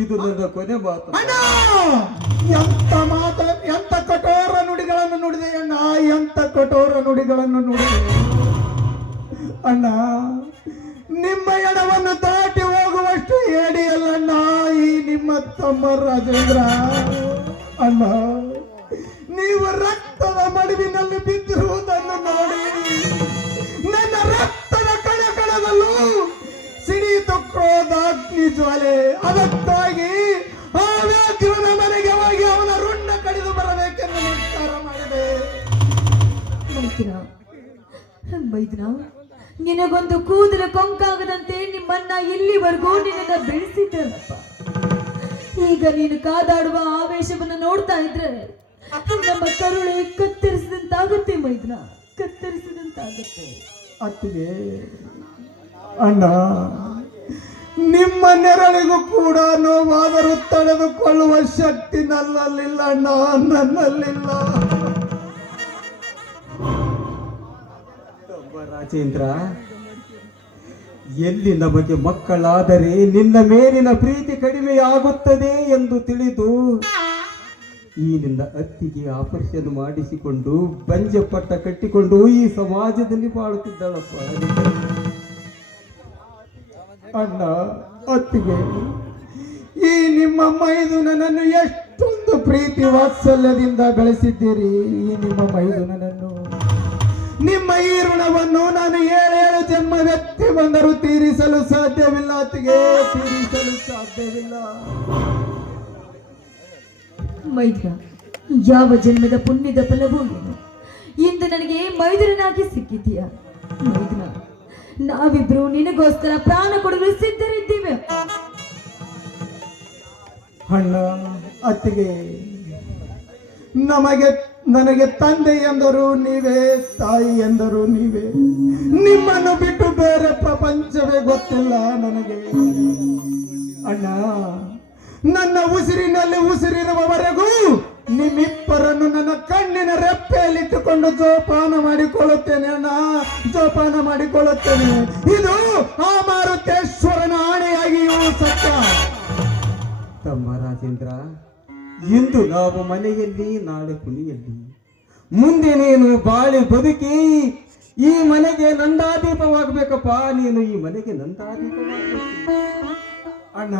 ಇದು ನನ್ನ ಕೊನೆ ಮಾತು. ಅಣ್ಣ, ಎಂತ ಕಠೋರ ನುಡಿಗಳನ್ನು ನುಡಿದೆ ಅಣ್ಣ, ಎಂತ ಕಠೋರ ನುಡಿಗಳನ್ನು ನುಡಿದೆ ಅಣ್ಣ. ನಿಮ್ಮ ಎಡವನ್ನು ದಾಟಿ ಹೋಗುವಷ್ಟು ಏಡಿಯಲ್ಲಣ್ಣ ಈ ನಿಮ್ಮ ತಮ್ಮ ರಾಜೇಂದ್ರ. ಅಣ್ಣ, ನೀವು ರಕ್ತದ ಮಡುವಿನಲ್ಲಿ ಬಿದ್ದಿರುವುದನ್ನು ನೋಡಿ ನನ್ನ ರಕ್ತದ ಕಣಕಣದಲ್ಲೂ ಸಿಡಿಯಿತು ಕ್ರೋಧಾಗ್ನಿ ಜ್ವಾಲೆ. ಅದಕ್ಕಾಗಿ ಆ ವ್ಯಾಘ್ರನ ಮನೆಗೆ ಹೋಗಿ ಅವನ ರುಂಡ ಕಡಿದು ಬರಬೇಕೆಂದು ನಿರ್ಧಾರ ಮಾಡಿದೆ. ಮೈದುನ, ನಿನಗೊಂದು ಕೂದಲು ಕೊಂಕಾಗದಂತೆ ನಿಮ್ಮನ್ನ ಇಲ್ಲಿವರೆಗೂ ನಿನ್ನ ಬೆಳೆಸಿದ್ದರಪ್ಪ. ಈಗ ನೀನು ಕಾದಾಡುವ ಆವೇಶವನ್ನು ನೋಡ್ತಾ ಇದ್ರೆ ನಮ್ಮ ಕರುಳೆ ಕತ್ತರಿಸಿದಂತಾಗುತ್ತೆ ಮೈದುನ, ಕತ್ತರಿಸಿದಂತಾಗುತ್ತೆ. ಅತ್ತಿಗೆ, ಅಣ್ಣ, ನಿಮ್ಮ ನೆರಳಿಗೂ ಕೂಡ ನೋವಾದರೂ ತಡೆದುಕೊಳ್ಳುವ ಶಕ್ತಿ ನನ್ನಲ್ಲಿಲ್ಲ ಅಣ್ಣ, ನನ್ನಲ್ಲಿಲ್ಲ. ರಾಜೇಂದ್ರ, ಎಲ್ಲಿ ನಮಗೆ ಮಕ್ಕಳಾದರೆ ನಿನ್ನ ಮೇಲಿನ ಪ್ರೀತಿ ಕಡಿಮೆಯಾಗುತ್ತದೆ ಎಂದು ತಿಳಿದು ಈ ನಿನ್ನ ಅತ್ತಿಗೆ ಆಪರೇಷನ್ ಮಾಡಿಸಿಕೊಂಡು ಬಂಜೆ ಪಟ್ಟ ಕಟ್ಟಿಕೊಂಡು ಈ ಸಮಾಜದಲ್ಲಿ ಬಾಳುತ್ತಿದ್ದಾಳಪ್ಪ. ಅಣ್ಣ, ಅತ್ತಿಗೆ, ಈ ನಿಮ್ಮ ಮೈದುನನನ್ನು ಎಷ್ಟೊಂದು ಪ್ರೀತಿ ವಾತ್ಸಲ್ಯದಿಂದ ಬೆಳೆಸಿದ್ದೀರಿ. ಈ ನಿಮ್ಮ ಮೈದುನನನ್ನು, ನಿಮ್ಮ ಈ ಋಣವನ್ನು ನಾನು 7 ಜನ್ಮವೆತ್ತಿ ಬಂದರೂ ತೀರಿಸಲು ಸಾಧ್ಯವಿಲ್ಲ ಅತ್ತಿಗೆ, ತೀರಿಸಲು ಸಾಧ್ಯವಿಲ್ಲ. ಮೈದುನ, ಯಾವ ಜನ್ಮದ ಪುಣ್ಯದ ಫಲವೂ ಏನು ಇಂದು ನನಗೆ ಮೈದುನನಾಗಿ ಸಿಕ್ಕಿದೀಯ. ಮೈದುನ, ನಾವಿಬ್ರು ನಿನಗೋಸ್ಕರ ಪ್ರಾಣ ಕೊಡಲು ಸಿದ್ಧರಿದ್ದೀವಿ. ಅಣ್ಣ, ಅತ್ತಿಗೆ, ನನಗೆ ತಂದೆ ಎಂದರು ನೀವೇ, ತಾಯಿ ಎಂದರು ನೀವೇ. ನಿಮ್ಮನ್ನು ಬಿಟ್ಟು ಬೇರೆ ಪ್ರಪಂಚವೇ ಗೊತ್ತಿಲ್ಲ ನನಗೆ. ಅಣ್ಣ, ನನ್ನ ಉಸಿರಿನಲ್ಲಿ ಉಸಿರಿರುವವರೆಗೂ ನಿಮ್ಮಿಬ್ಬರನ್ನು ನನ್ನ ಕಣ್ಣಿನ ರೆಪ್ಪೆಯಲ್ಲಿಟ್ಟುಕೊಂಡು ಜೋಪಾನ ಮಾಡಿಕೊಳ್ಳುತ್ತೇನೆ ಅಣ್ಣ, ಜೋಪಾನ ಮಾಡಿಕೊಳ್ಳುತ್ತೇನೆ. ಇದು ಆ ಮಾರುತೇಶ್ವರನ ಆಣೆಯಾಗಿಯೂ ಸತ್ಯ. ತಮ್ಮ ರಾಜೇಂದ್ರ, ಇಂದು ನಾವು ಮನೆಯಲ್ಲಿ, ನಾಳೆ ಕುಣಿಯಲ್ಲಿ, ಮುಂದೆ ನೀನು ಬಾಳಿ ಬದುಕಿ ಈ ಮನೆಗೆ ನಂದಾದೀಪವಾಗಬೇಕಪ್ಪ. ನೀನು ಈ ಮನೆಗೆ ನಂದಾದೀಪವಾಗಬೇಕು. ಅಣ್ಣ,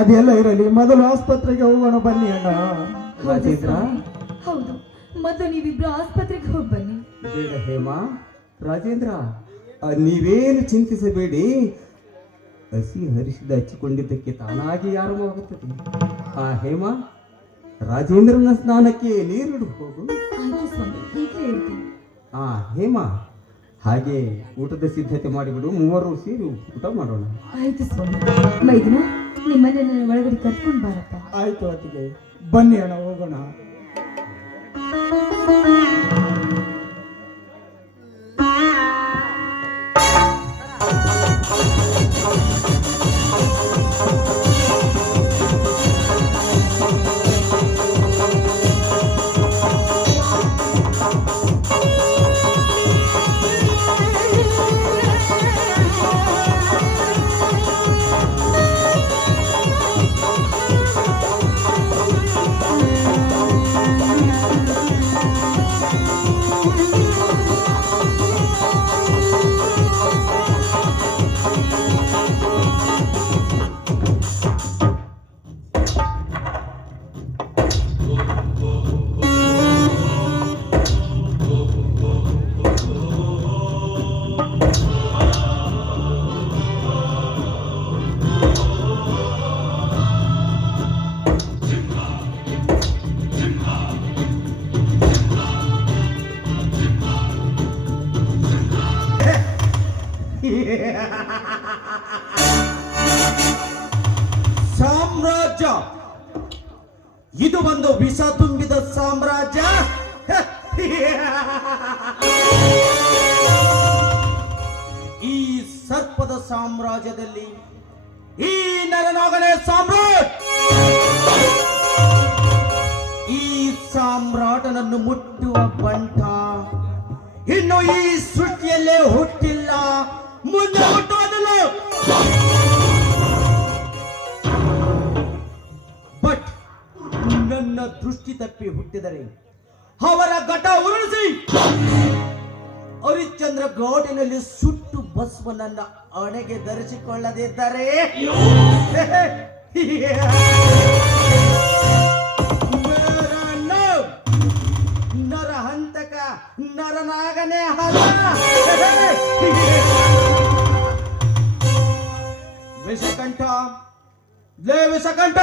ಅದೆಲ್ಲ ಇರಲಿ, ಮೊದಲು ಆಸ್ಪತ್ರೆಗೆ ಹೋಗೋಣ ಬನ್ನಿ ಅಣ್ಣ. ರಾಜೇಂದ್ರ, ಹೌದು, ಮೊದಲು ನೀವಿಬ್ರು ಆಸ್ಪತ್ರೆಗೆ ಹೋಗಿ ಬನ್ನಿ. ಬೇಡ ಹೇಮಾ, ರಾಜೇಂದ್ರ, ನೀವೇನು ಚಿಂತಿಸಬೇಡಿ. ಹಸಿ ಹರಿಸಿದ ಹಚ್ಚಿಕೊಂಡಿದ್ದಕ್ಕೆ ತಾನಾಗಿ ಆರಂಭವಾಗುತ್ತದೆ. ಆ ಹೇಮಾ, ರಾಜೇಂದ್ರನ ಸ್ನಾನಕ್ಕೆ ನೀರಿಡು ಹೋಗು. ಆಯ್ತು ಸ್ವಾಮಿ, ಈಗಲೇ ಹೇಳ್ತೀನಿ. ಆ ಹೇಮಾ, ಹಾಗೆ ಊಟದ ಸಿದ್ಧತೆ ಮಾಡಿಬಿಡು, ಮೂವರು ಸೇರಿ ಊಟ ಮಾಡೋಣ. ಆಯ್ತು ಸ್ವಾಮಿ. ಮೈದನ ನಿಮ್ಮನ್ನ ನನ್ನ ಒಳಗಡೆ ಕರ್ಕೊಂಡು ಬಾರಪ್ಪ. ಆಯ್ತು ಅತ್ತಿಗೆ, ಬನ್ನಿ ಅಣ್ಣ ಹೋಗೋಣ. ಸಾಮ್ರಾಜ್ಯ ಇದು ಒಂದು ವಿಷ ತುಂಬಿದ ಸಾಮ್ರಾಜ್ಯ. ಈ ಸರ್ಪದ ಸಾಮ್ರಾಜ್ಯದಲ್ಲಿ ಈ ನರನಾಗನೇ ಸಾಮ್ರಾಟ್. ಈ ಸಾಮ್ರಾಟನನ್ನು ಮುಟ್ಟುವ ಬಂಟ ಇನ್ನು ಈ ಸೃಷ್ಟಿಯಲ್ಲೇ ಹುಟ್ಟಿಲ್ಲ, ಮುಂದೆ ಹುಟ್ಟುವುದಿಲ್ಲ. ಬಟ್ ನನ್ನ ದೃಷ್ಟಿ ತಪ್ಪಿ ಹುಟ್ಟಿದರೆ ಅವರ ಘಟ ಉರುಳಿಸಿ ಹರಿಶ್ಚಂದ್ರ ಘಾಟಿನಲ್ಲಿ ಸುಟ್ಟು ಭಸ್ಮ ನನ್ನ ಹಣೆಗೆ ಧರಿಸಿಕೊಳ್ಳದಿದ್ದರೆ ನರಹಂತಕ ನರನಾಗನೇ ಅಲ್ಲ. ವಿಷಕಂಠ, ಲೇ ವಿಷಕಂಠ,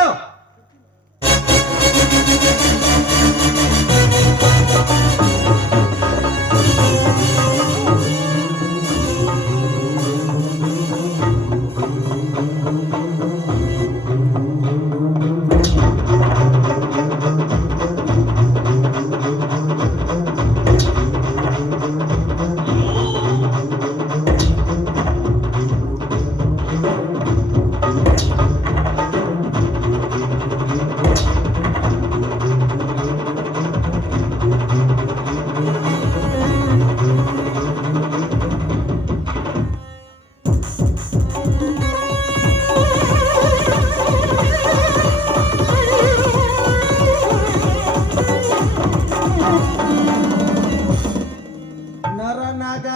ನರನಾಗ,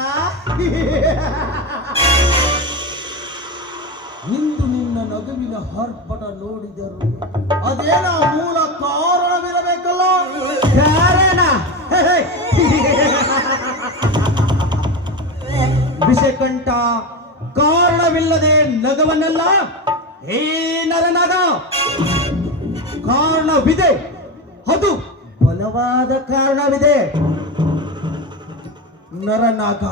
ಇಂದು ನಿನ್ನ ನಗುವಿನ ಹರ್ಪಟ ನೋಡಿದರು ಅದೇನ ಮೂಲ ಕಾರಣವಿರಬೇಕಲ್ಲ. ಕಾರಣ ವಿಷಕಂಠ ಕಾರಣವಿಲ್ಲದೆ ನಗವನ್ನಲ್ಲ. ಏ ನರನಾಗ, ಕಾರಣವಿದೆ, ಅದು ಬಲವಾದ ಕಾರಣವಿದೆ. ನರನಾಗ,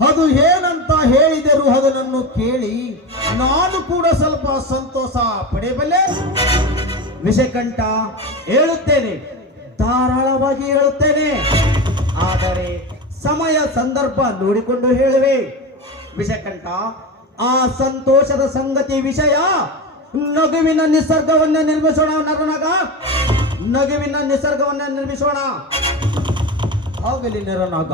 ಅದು ಏನಂತ ಹೇಳಿದರು ಅದನ್ನು ಕೇಳಿ ನಾನು ಕೂಡ ಸ್ವಲ್ಪ ಸಂತೋಷ ಪಡೆಯಬಲ್ಲೆ. ವಿಷಕಂಠ, ಹೇಳುತ್ತೇನೆ, ಧಾರಾಳವಾಗಿ ಹೇಳುತ್ತೇನೆ, ಆದರೆ ಸಮಯ ಸಂದರ್ಭ ನೋಡಿಕೊಂಡು ಹೇಳುವೆ. ವಿಷಕಂಠ, ಆ ಸಂತೋಷದ ಸಂಗತಿ ವಿಷಯ ನಗುವಿನ ನಿಸರ್ಗವನ್ನ ನಿರ್ಮಿಸೋಣ. ನರನಾಗ, ನಗುವಿನ ನಿಸರ್ಗವನ್ನ ನಿರ್ಮಿಸೋಣ. ಆಗಲಿ ನರನಾಗ,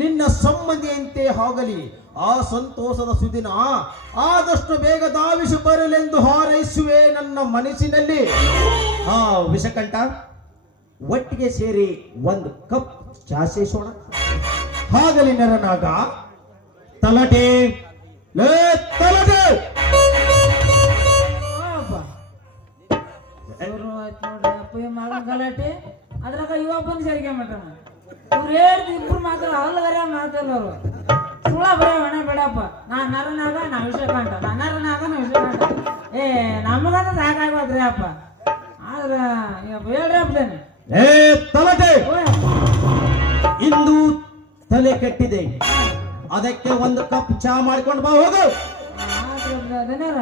ನಿನ್ನ ಸಂಬಂಧಿಯಂತೆ ಆಗಲಿ. ಆ ಸಂತೋಷದ ಸುದಿನ ಆದಷ್ಟು ಬೇಗ ಧಾವಿಸಿ ಬರಲೆಂದು ಹಾರೈಸುವೆ ನನ್ನ ಮನಸ್ಸಿನಲ್ಲಿ. ಆ ವಿಷಕಂಠ, ಒಟ್ಟಿಗೆ ಸೇರಿ ಒಂದು ಕಪ್ ಚಾ ಸೇಸೋಣ. ಆಗಲಿ ನರನಾಗ. ತಲಟೆ, ಲೇ ತಲಟೆ. ಗಲಾಟೆ ಅದ್ರಾಗ ಇವ ಬಂದು ಸೇರಿಕೆ ಮಾಡ್ತಾನ. ಇವ್ರು ಹೇಳ್ದು ಇಬ್ರು ಮಾತಾಡ ಹಲ್ಗರ ಮಾತಾಡೋರು ಸುಳ ಬರ ಹಣ ಬೇಡಪ್ಪ. ನಾ ನರನಾಗ, ನಾ ವಿಷಕಂಠ, ನಾ ನರನಾಗ, ನಾ ವಿಷಕಂಠ. ಏ ನಮಗಂತ ಸಾಕಾಗೋದ್ರಿ ಅಪ್ಪ. ಆದ್ರ ಹೇಳ್ರಿ ಹಬ್ಬದೇನೆ. ಏ ತಲಟೆ, ಇಂದು ತಲೆ ಕೆಟ್ಟಿದೆ. ಅದಕ್ಕೆ ಒಂದು ಕಪ್ ಚಾ ಮಾಡ್ಕೊಂಡು ಬಾ ಹೋಗು. ದನಿಯರ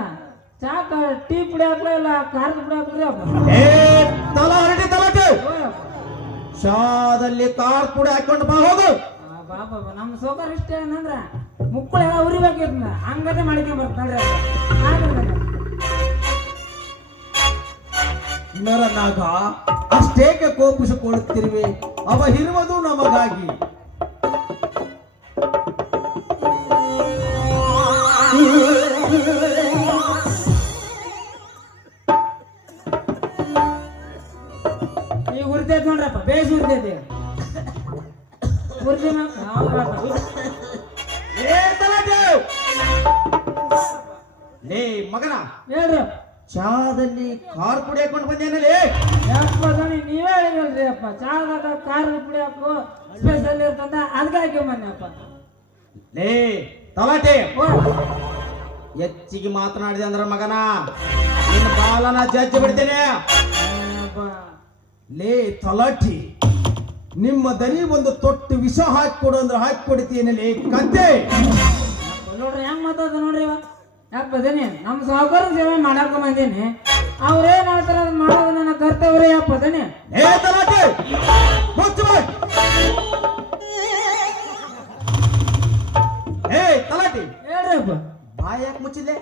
ಚಾಕ ಟೀ ಪುಡಿ ಹಾಕ್ಲ ಇಲ್ಲ ಖಾರದ ಪುಡಿ ಹಾಕ್ರಿ ಅಪ್ಪ. ಏ ತಲಾಟೆ ಚಾದಲ್ಲಿ ಖಾರ ಪುಡಿ ಹಾಕೊಂಡು ಬಾ ಹೋಗು. ಬಾಬಾ ನಮ್ಮ ಸೋಕರ್ ಇಷ್ಟ ಏನಂದ್ರ ಮುಕ್ಕಳ ಉರಿಬೇಕಿದ್ನ ಹಂಗದೆ ಮಾಡಿಕೊಂಡ್ ಬರ್ತಾಳ್ರಿ. ನರನಾಗ ಅಷ್ಟೇಕೆ ಕೋಪಿಸಿಕೊಳ್ಳುತ್ತಿರುವೆ? ಅವ ಇರುವುದು ನಮಗಾಗಿ. ಈಗ ಉರಿತೈತಿ ನೋಡ್ರಪ್ಪ, ಬೇಸ್ ಉರಿತೈತಿ. ಉರ್ದಿ ಲೇ ಮಗನ, ಹೇಳ್ರಿ ಚಾದಲ್ಲಿ ಖಾರ ಪುಡಿ ಹಾಕೊಂಡು ಬಂದೇನಲ್ಲಿ. ಯಪ್ಪ ದಣಿ ನೀವೇ ಹೇಳಿರಲ್ರಿ ಅಪ್ಪ, ಚಾದಾಗ ಖಾರದ ಪುಡಿ ಹಾಕು ಸ್ಪೆಷಲ್ ಇರ್ತಂದ ಅದಕ್ಕೆ ಹಾಕ್ಯಂಬನ್ನಿ ಅಪ್ಪ. ಲೇ ತಲಾಟೆ, ಹೆಚ್ಚಿಗೆ ಮಾತನಾಡಿದೆ ಅಂದ್ರ ಮಗನ ನಿನ್ನ ಬಾಲನ ಜಜ್ಜಿ ಬಿಡ್ತೇನೆ. ಲೇ ತಲಾಟಿ, ನಿಮ್ಮ ದನಿ ಒಂದು ತೊಟ್ಟು ವಿಷ ಹಾಕಿಕೊಡು ಅಂದ್ರೆ ಹಾಕಿಕೊಡ್ತೀನಲೇ ಕತ್ತೆ. ನೋಡ್ರಿ ಹೆಂಗ್ ಮಾತಾಡ್ತ ನೋಡ್ರಿ ಇವ. ಯಾಕೆ ಬದನಿ ನಮ್ಮ ಸಾವುಕಾರ ಸೇವೆ ಮಾಡಾಕ ಬಂದೀನಿ, ಅವ್ರೇನ್ ಹೇಳ್ತಾರ ಅದನ್ನ ಮಾಡೋದು ನನ್ನ ಕರ್ತವ್ಯ. ಯಾಕೆ ಬದನಿ ಏ ತಲಾಟೆ, ಮುಚ್ಚು ಬಾಯ್. ಏ ತಲಾಟಿ, ಹೇಳ್ರಿ ಅಪ್ಪ. ಬಾಯ್ ಯಾಕೆ ಮುಚ್ಚಿದೆ?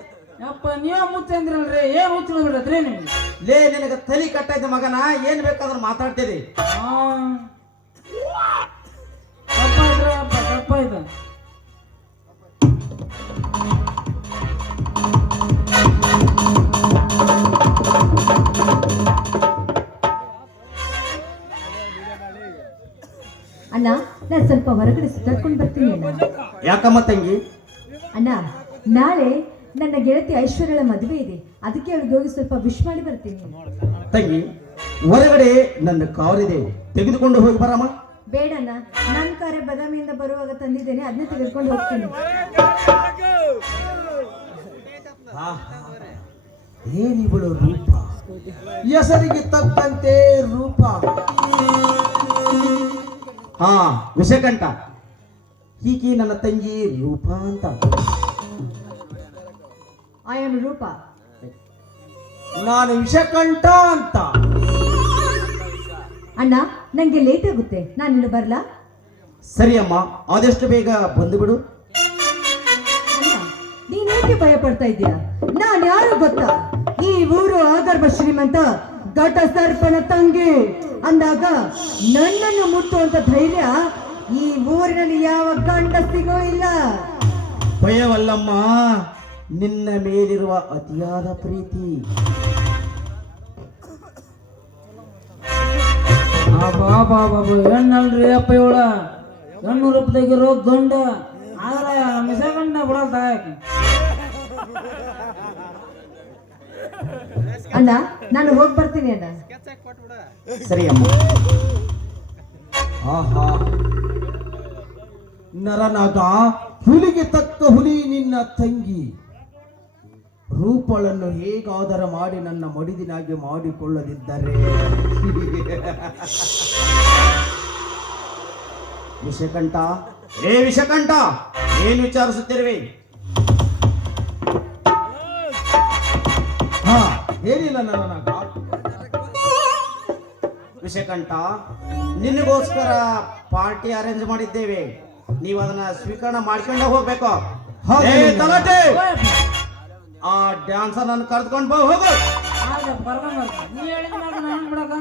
ಯಪ್ಪ ನೀವ ಮುಚ್ಚಂದ್ರಲ್ರಿ, ಏನ್ ಮುಚ್ಚ ಬಿಡದ್ರಿ ನಿಮ್ಗೆ? ಲೇ ನಿನಗ ತಲಿ ಕಟ್ಟಾಯ್ತು ಮಗನ, ಏನ್ ಬೇಕಾದ್ರೂ ಮಾತಾಡ್ತೀರಿ. ತಪ್ಪಾಯ್ತು ಅಪ್ಪ, ತಪ್ಪಾಯ್ತು. ಅಣ್ಣ ನಾನು ಸ್ವಲ್ಪ ಹೊರಗಡೆ ಸುತ್ತಾಡ್ಕೊಂಡು ಬರ್ತೀನಿ ಅಣ್ಣ. ಯಾಕಮ್ಮ ತಂಗಿ? ಅಣ್ಣ ನಾಳೆ ನನ್ನ ಗೆಳತಿ ಐಶ್ವರ್ಯಳ ಮದುವೆ ಇದೆ, ಅದಕ್ಕೆ ಅವಳಿಗೆ ಹೋಗಿ ಸ್ವಲ್ಪ ವಿಶ್ ಮಾಡಿ ಬರ್ತೀನಿ. ತಂಗಿ, ಹೊರಗಡೆ ನನ್ನ ಕಾರಿದೆ, ತೆಗೆದುಕೊಂಡು ಹೋಗಿ ಬರಮ್ಮ. ಬೇಡಣ್ಣ, ನನ್ನ ಕಾರ್ಯ ಬದಾಮಿಯಿಂದ ಬರುವಾಗ ತಂದಿದ್ದೇನೆ, ಅದನ್ನ ತೆಗೆದುಕೊಂಡು ಹೋಗ್ತೀನಿ. ಏನಿವಳು ರೂಪ, ಹೆಸರಿಗೆ ತಕ್ಕಂತೆ ರೂಪ. ಹಾ ವಿಷಕಂಠ, ಹೀಗೆ ನನ್ನ ತಂಗಿ ರೂಪ ಅಂತ. ಐ ಆಮ್ ರೂಪ. ನಾನು ವಿಷಕಂಠ ಅಂತ. ಅಣ್ಣ ನಂಗೆ ಲೇಟ್ ಆಗುತ್ತೆ, ನಾನಿನ್ನು ಬರ್ಲಾ? ಸರಿ ಅಮ್ಮ, ಆದಷ್ಟು ಬೇಗ ಬಂದು ಬಿಡು. ಅಣ್ಣ ನೀನೇಕೆ ಭಯ ಪಡ್ತಾ ಇದ್ದೀಯಾ? ನಾನು ಯಾರು ಗೊತ್ತಾ? ಈ ಊರು ಆಗರ್ಭ ಶ್ರೀಮಂತ ಘಟ ಸರ್ಪನ ತಂಗಿ ಅಂದಾಗ ನನ್ನನ್ನು ಮುಟ್ಟುವಂತ ಧೈರ್ಯ ಈ ಊರಿನಲ್ಲಿ ಯಾವ ಗಂಡಸಿಗೂ ಇಲ್ಲ. ಭಯವಲ್ಲಮ್ಮ, ನಿನ್ನ ಮೇಲಿರುವ ಅತಿಯಾದ ಪ್ರೀತಿ. ಬಾಬಾ ಹೆಣ್ಣಲ್ರಿ ಅಪ್ಪ, ಇವಳ ಹೆಣ್ಣು ರೂಪದಾಗಿರೋ ಗಂಡ, ಆದ್ರೆ ಮಿಸಗಂಡ ಬಿಡಲ್ತ. ಅಣ್ಣ ನಾನು ಹೋಗಿ ಬರ್ತೀನಿ ಅಣ್ಣ. ಸರಿ ಅಮ್ಮ. ಆಹಾ, ನರನಾಗ ಹುಲಿಗೆ ತಕ್ಕ ಹುಲಿ ನಿನ್ನ ತಂಗಿ. ರೂಪಳನ್ನು ಹೇಗಾದರ ಮಾಡಿ ನನ್ನ ಮಡಿದಿನಾಗಿ ಮಾಡಿಕೊಳ್ಳದಿದ್ದರೆ ವಿಷಕಂಠ, ಏ ವಿಷಕಂಠ, ಏನ್ ವಿಚಾರಿಸುತ್ತಿರುವೆ? ಹಾ ಏನಿಲ್ಲ ನರನಾಗ. ವಿಷಕಂಠ, ನಿನಗೋಸ್ಕರ ಪಾರ್ಟಿ ಅರೇಂಜ್ ಮಾಡಿದ್ದೇವೆ, ನೀವು ಅದನ್ನ ಸ್ವೀಕರಣ ಮಾಡ್ಕೊಂಡ ಹೋಗ್ಬೇಕು. ಹೌದು. ಏ ತಲಾಟೆ, ಆ ಡ್ಯಾನ್ಸರ್ ನನ್ನ ಕರೆದುಕೊಂಡು ಹೋಗು. ಕರ್ಕೊಂಡ್ ಬರ್ತೀನಿ. ನೀ ಹೇಳಿದ ಮಾತು ನಾನು ಬಿಡಕ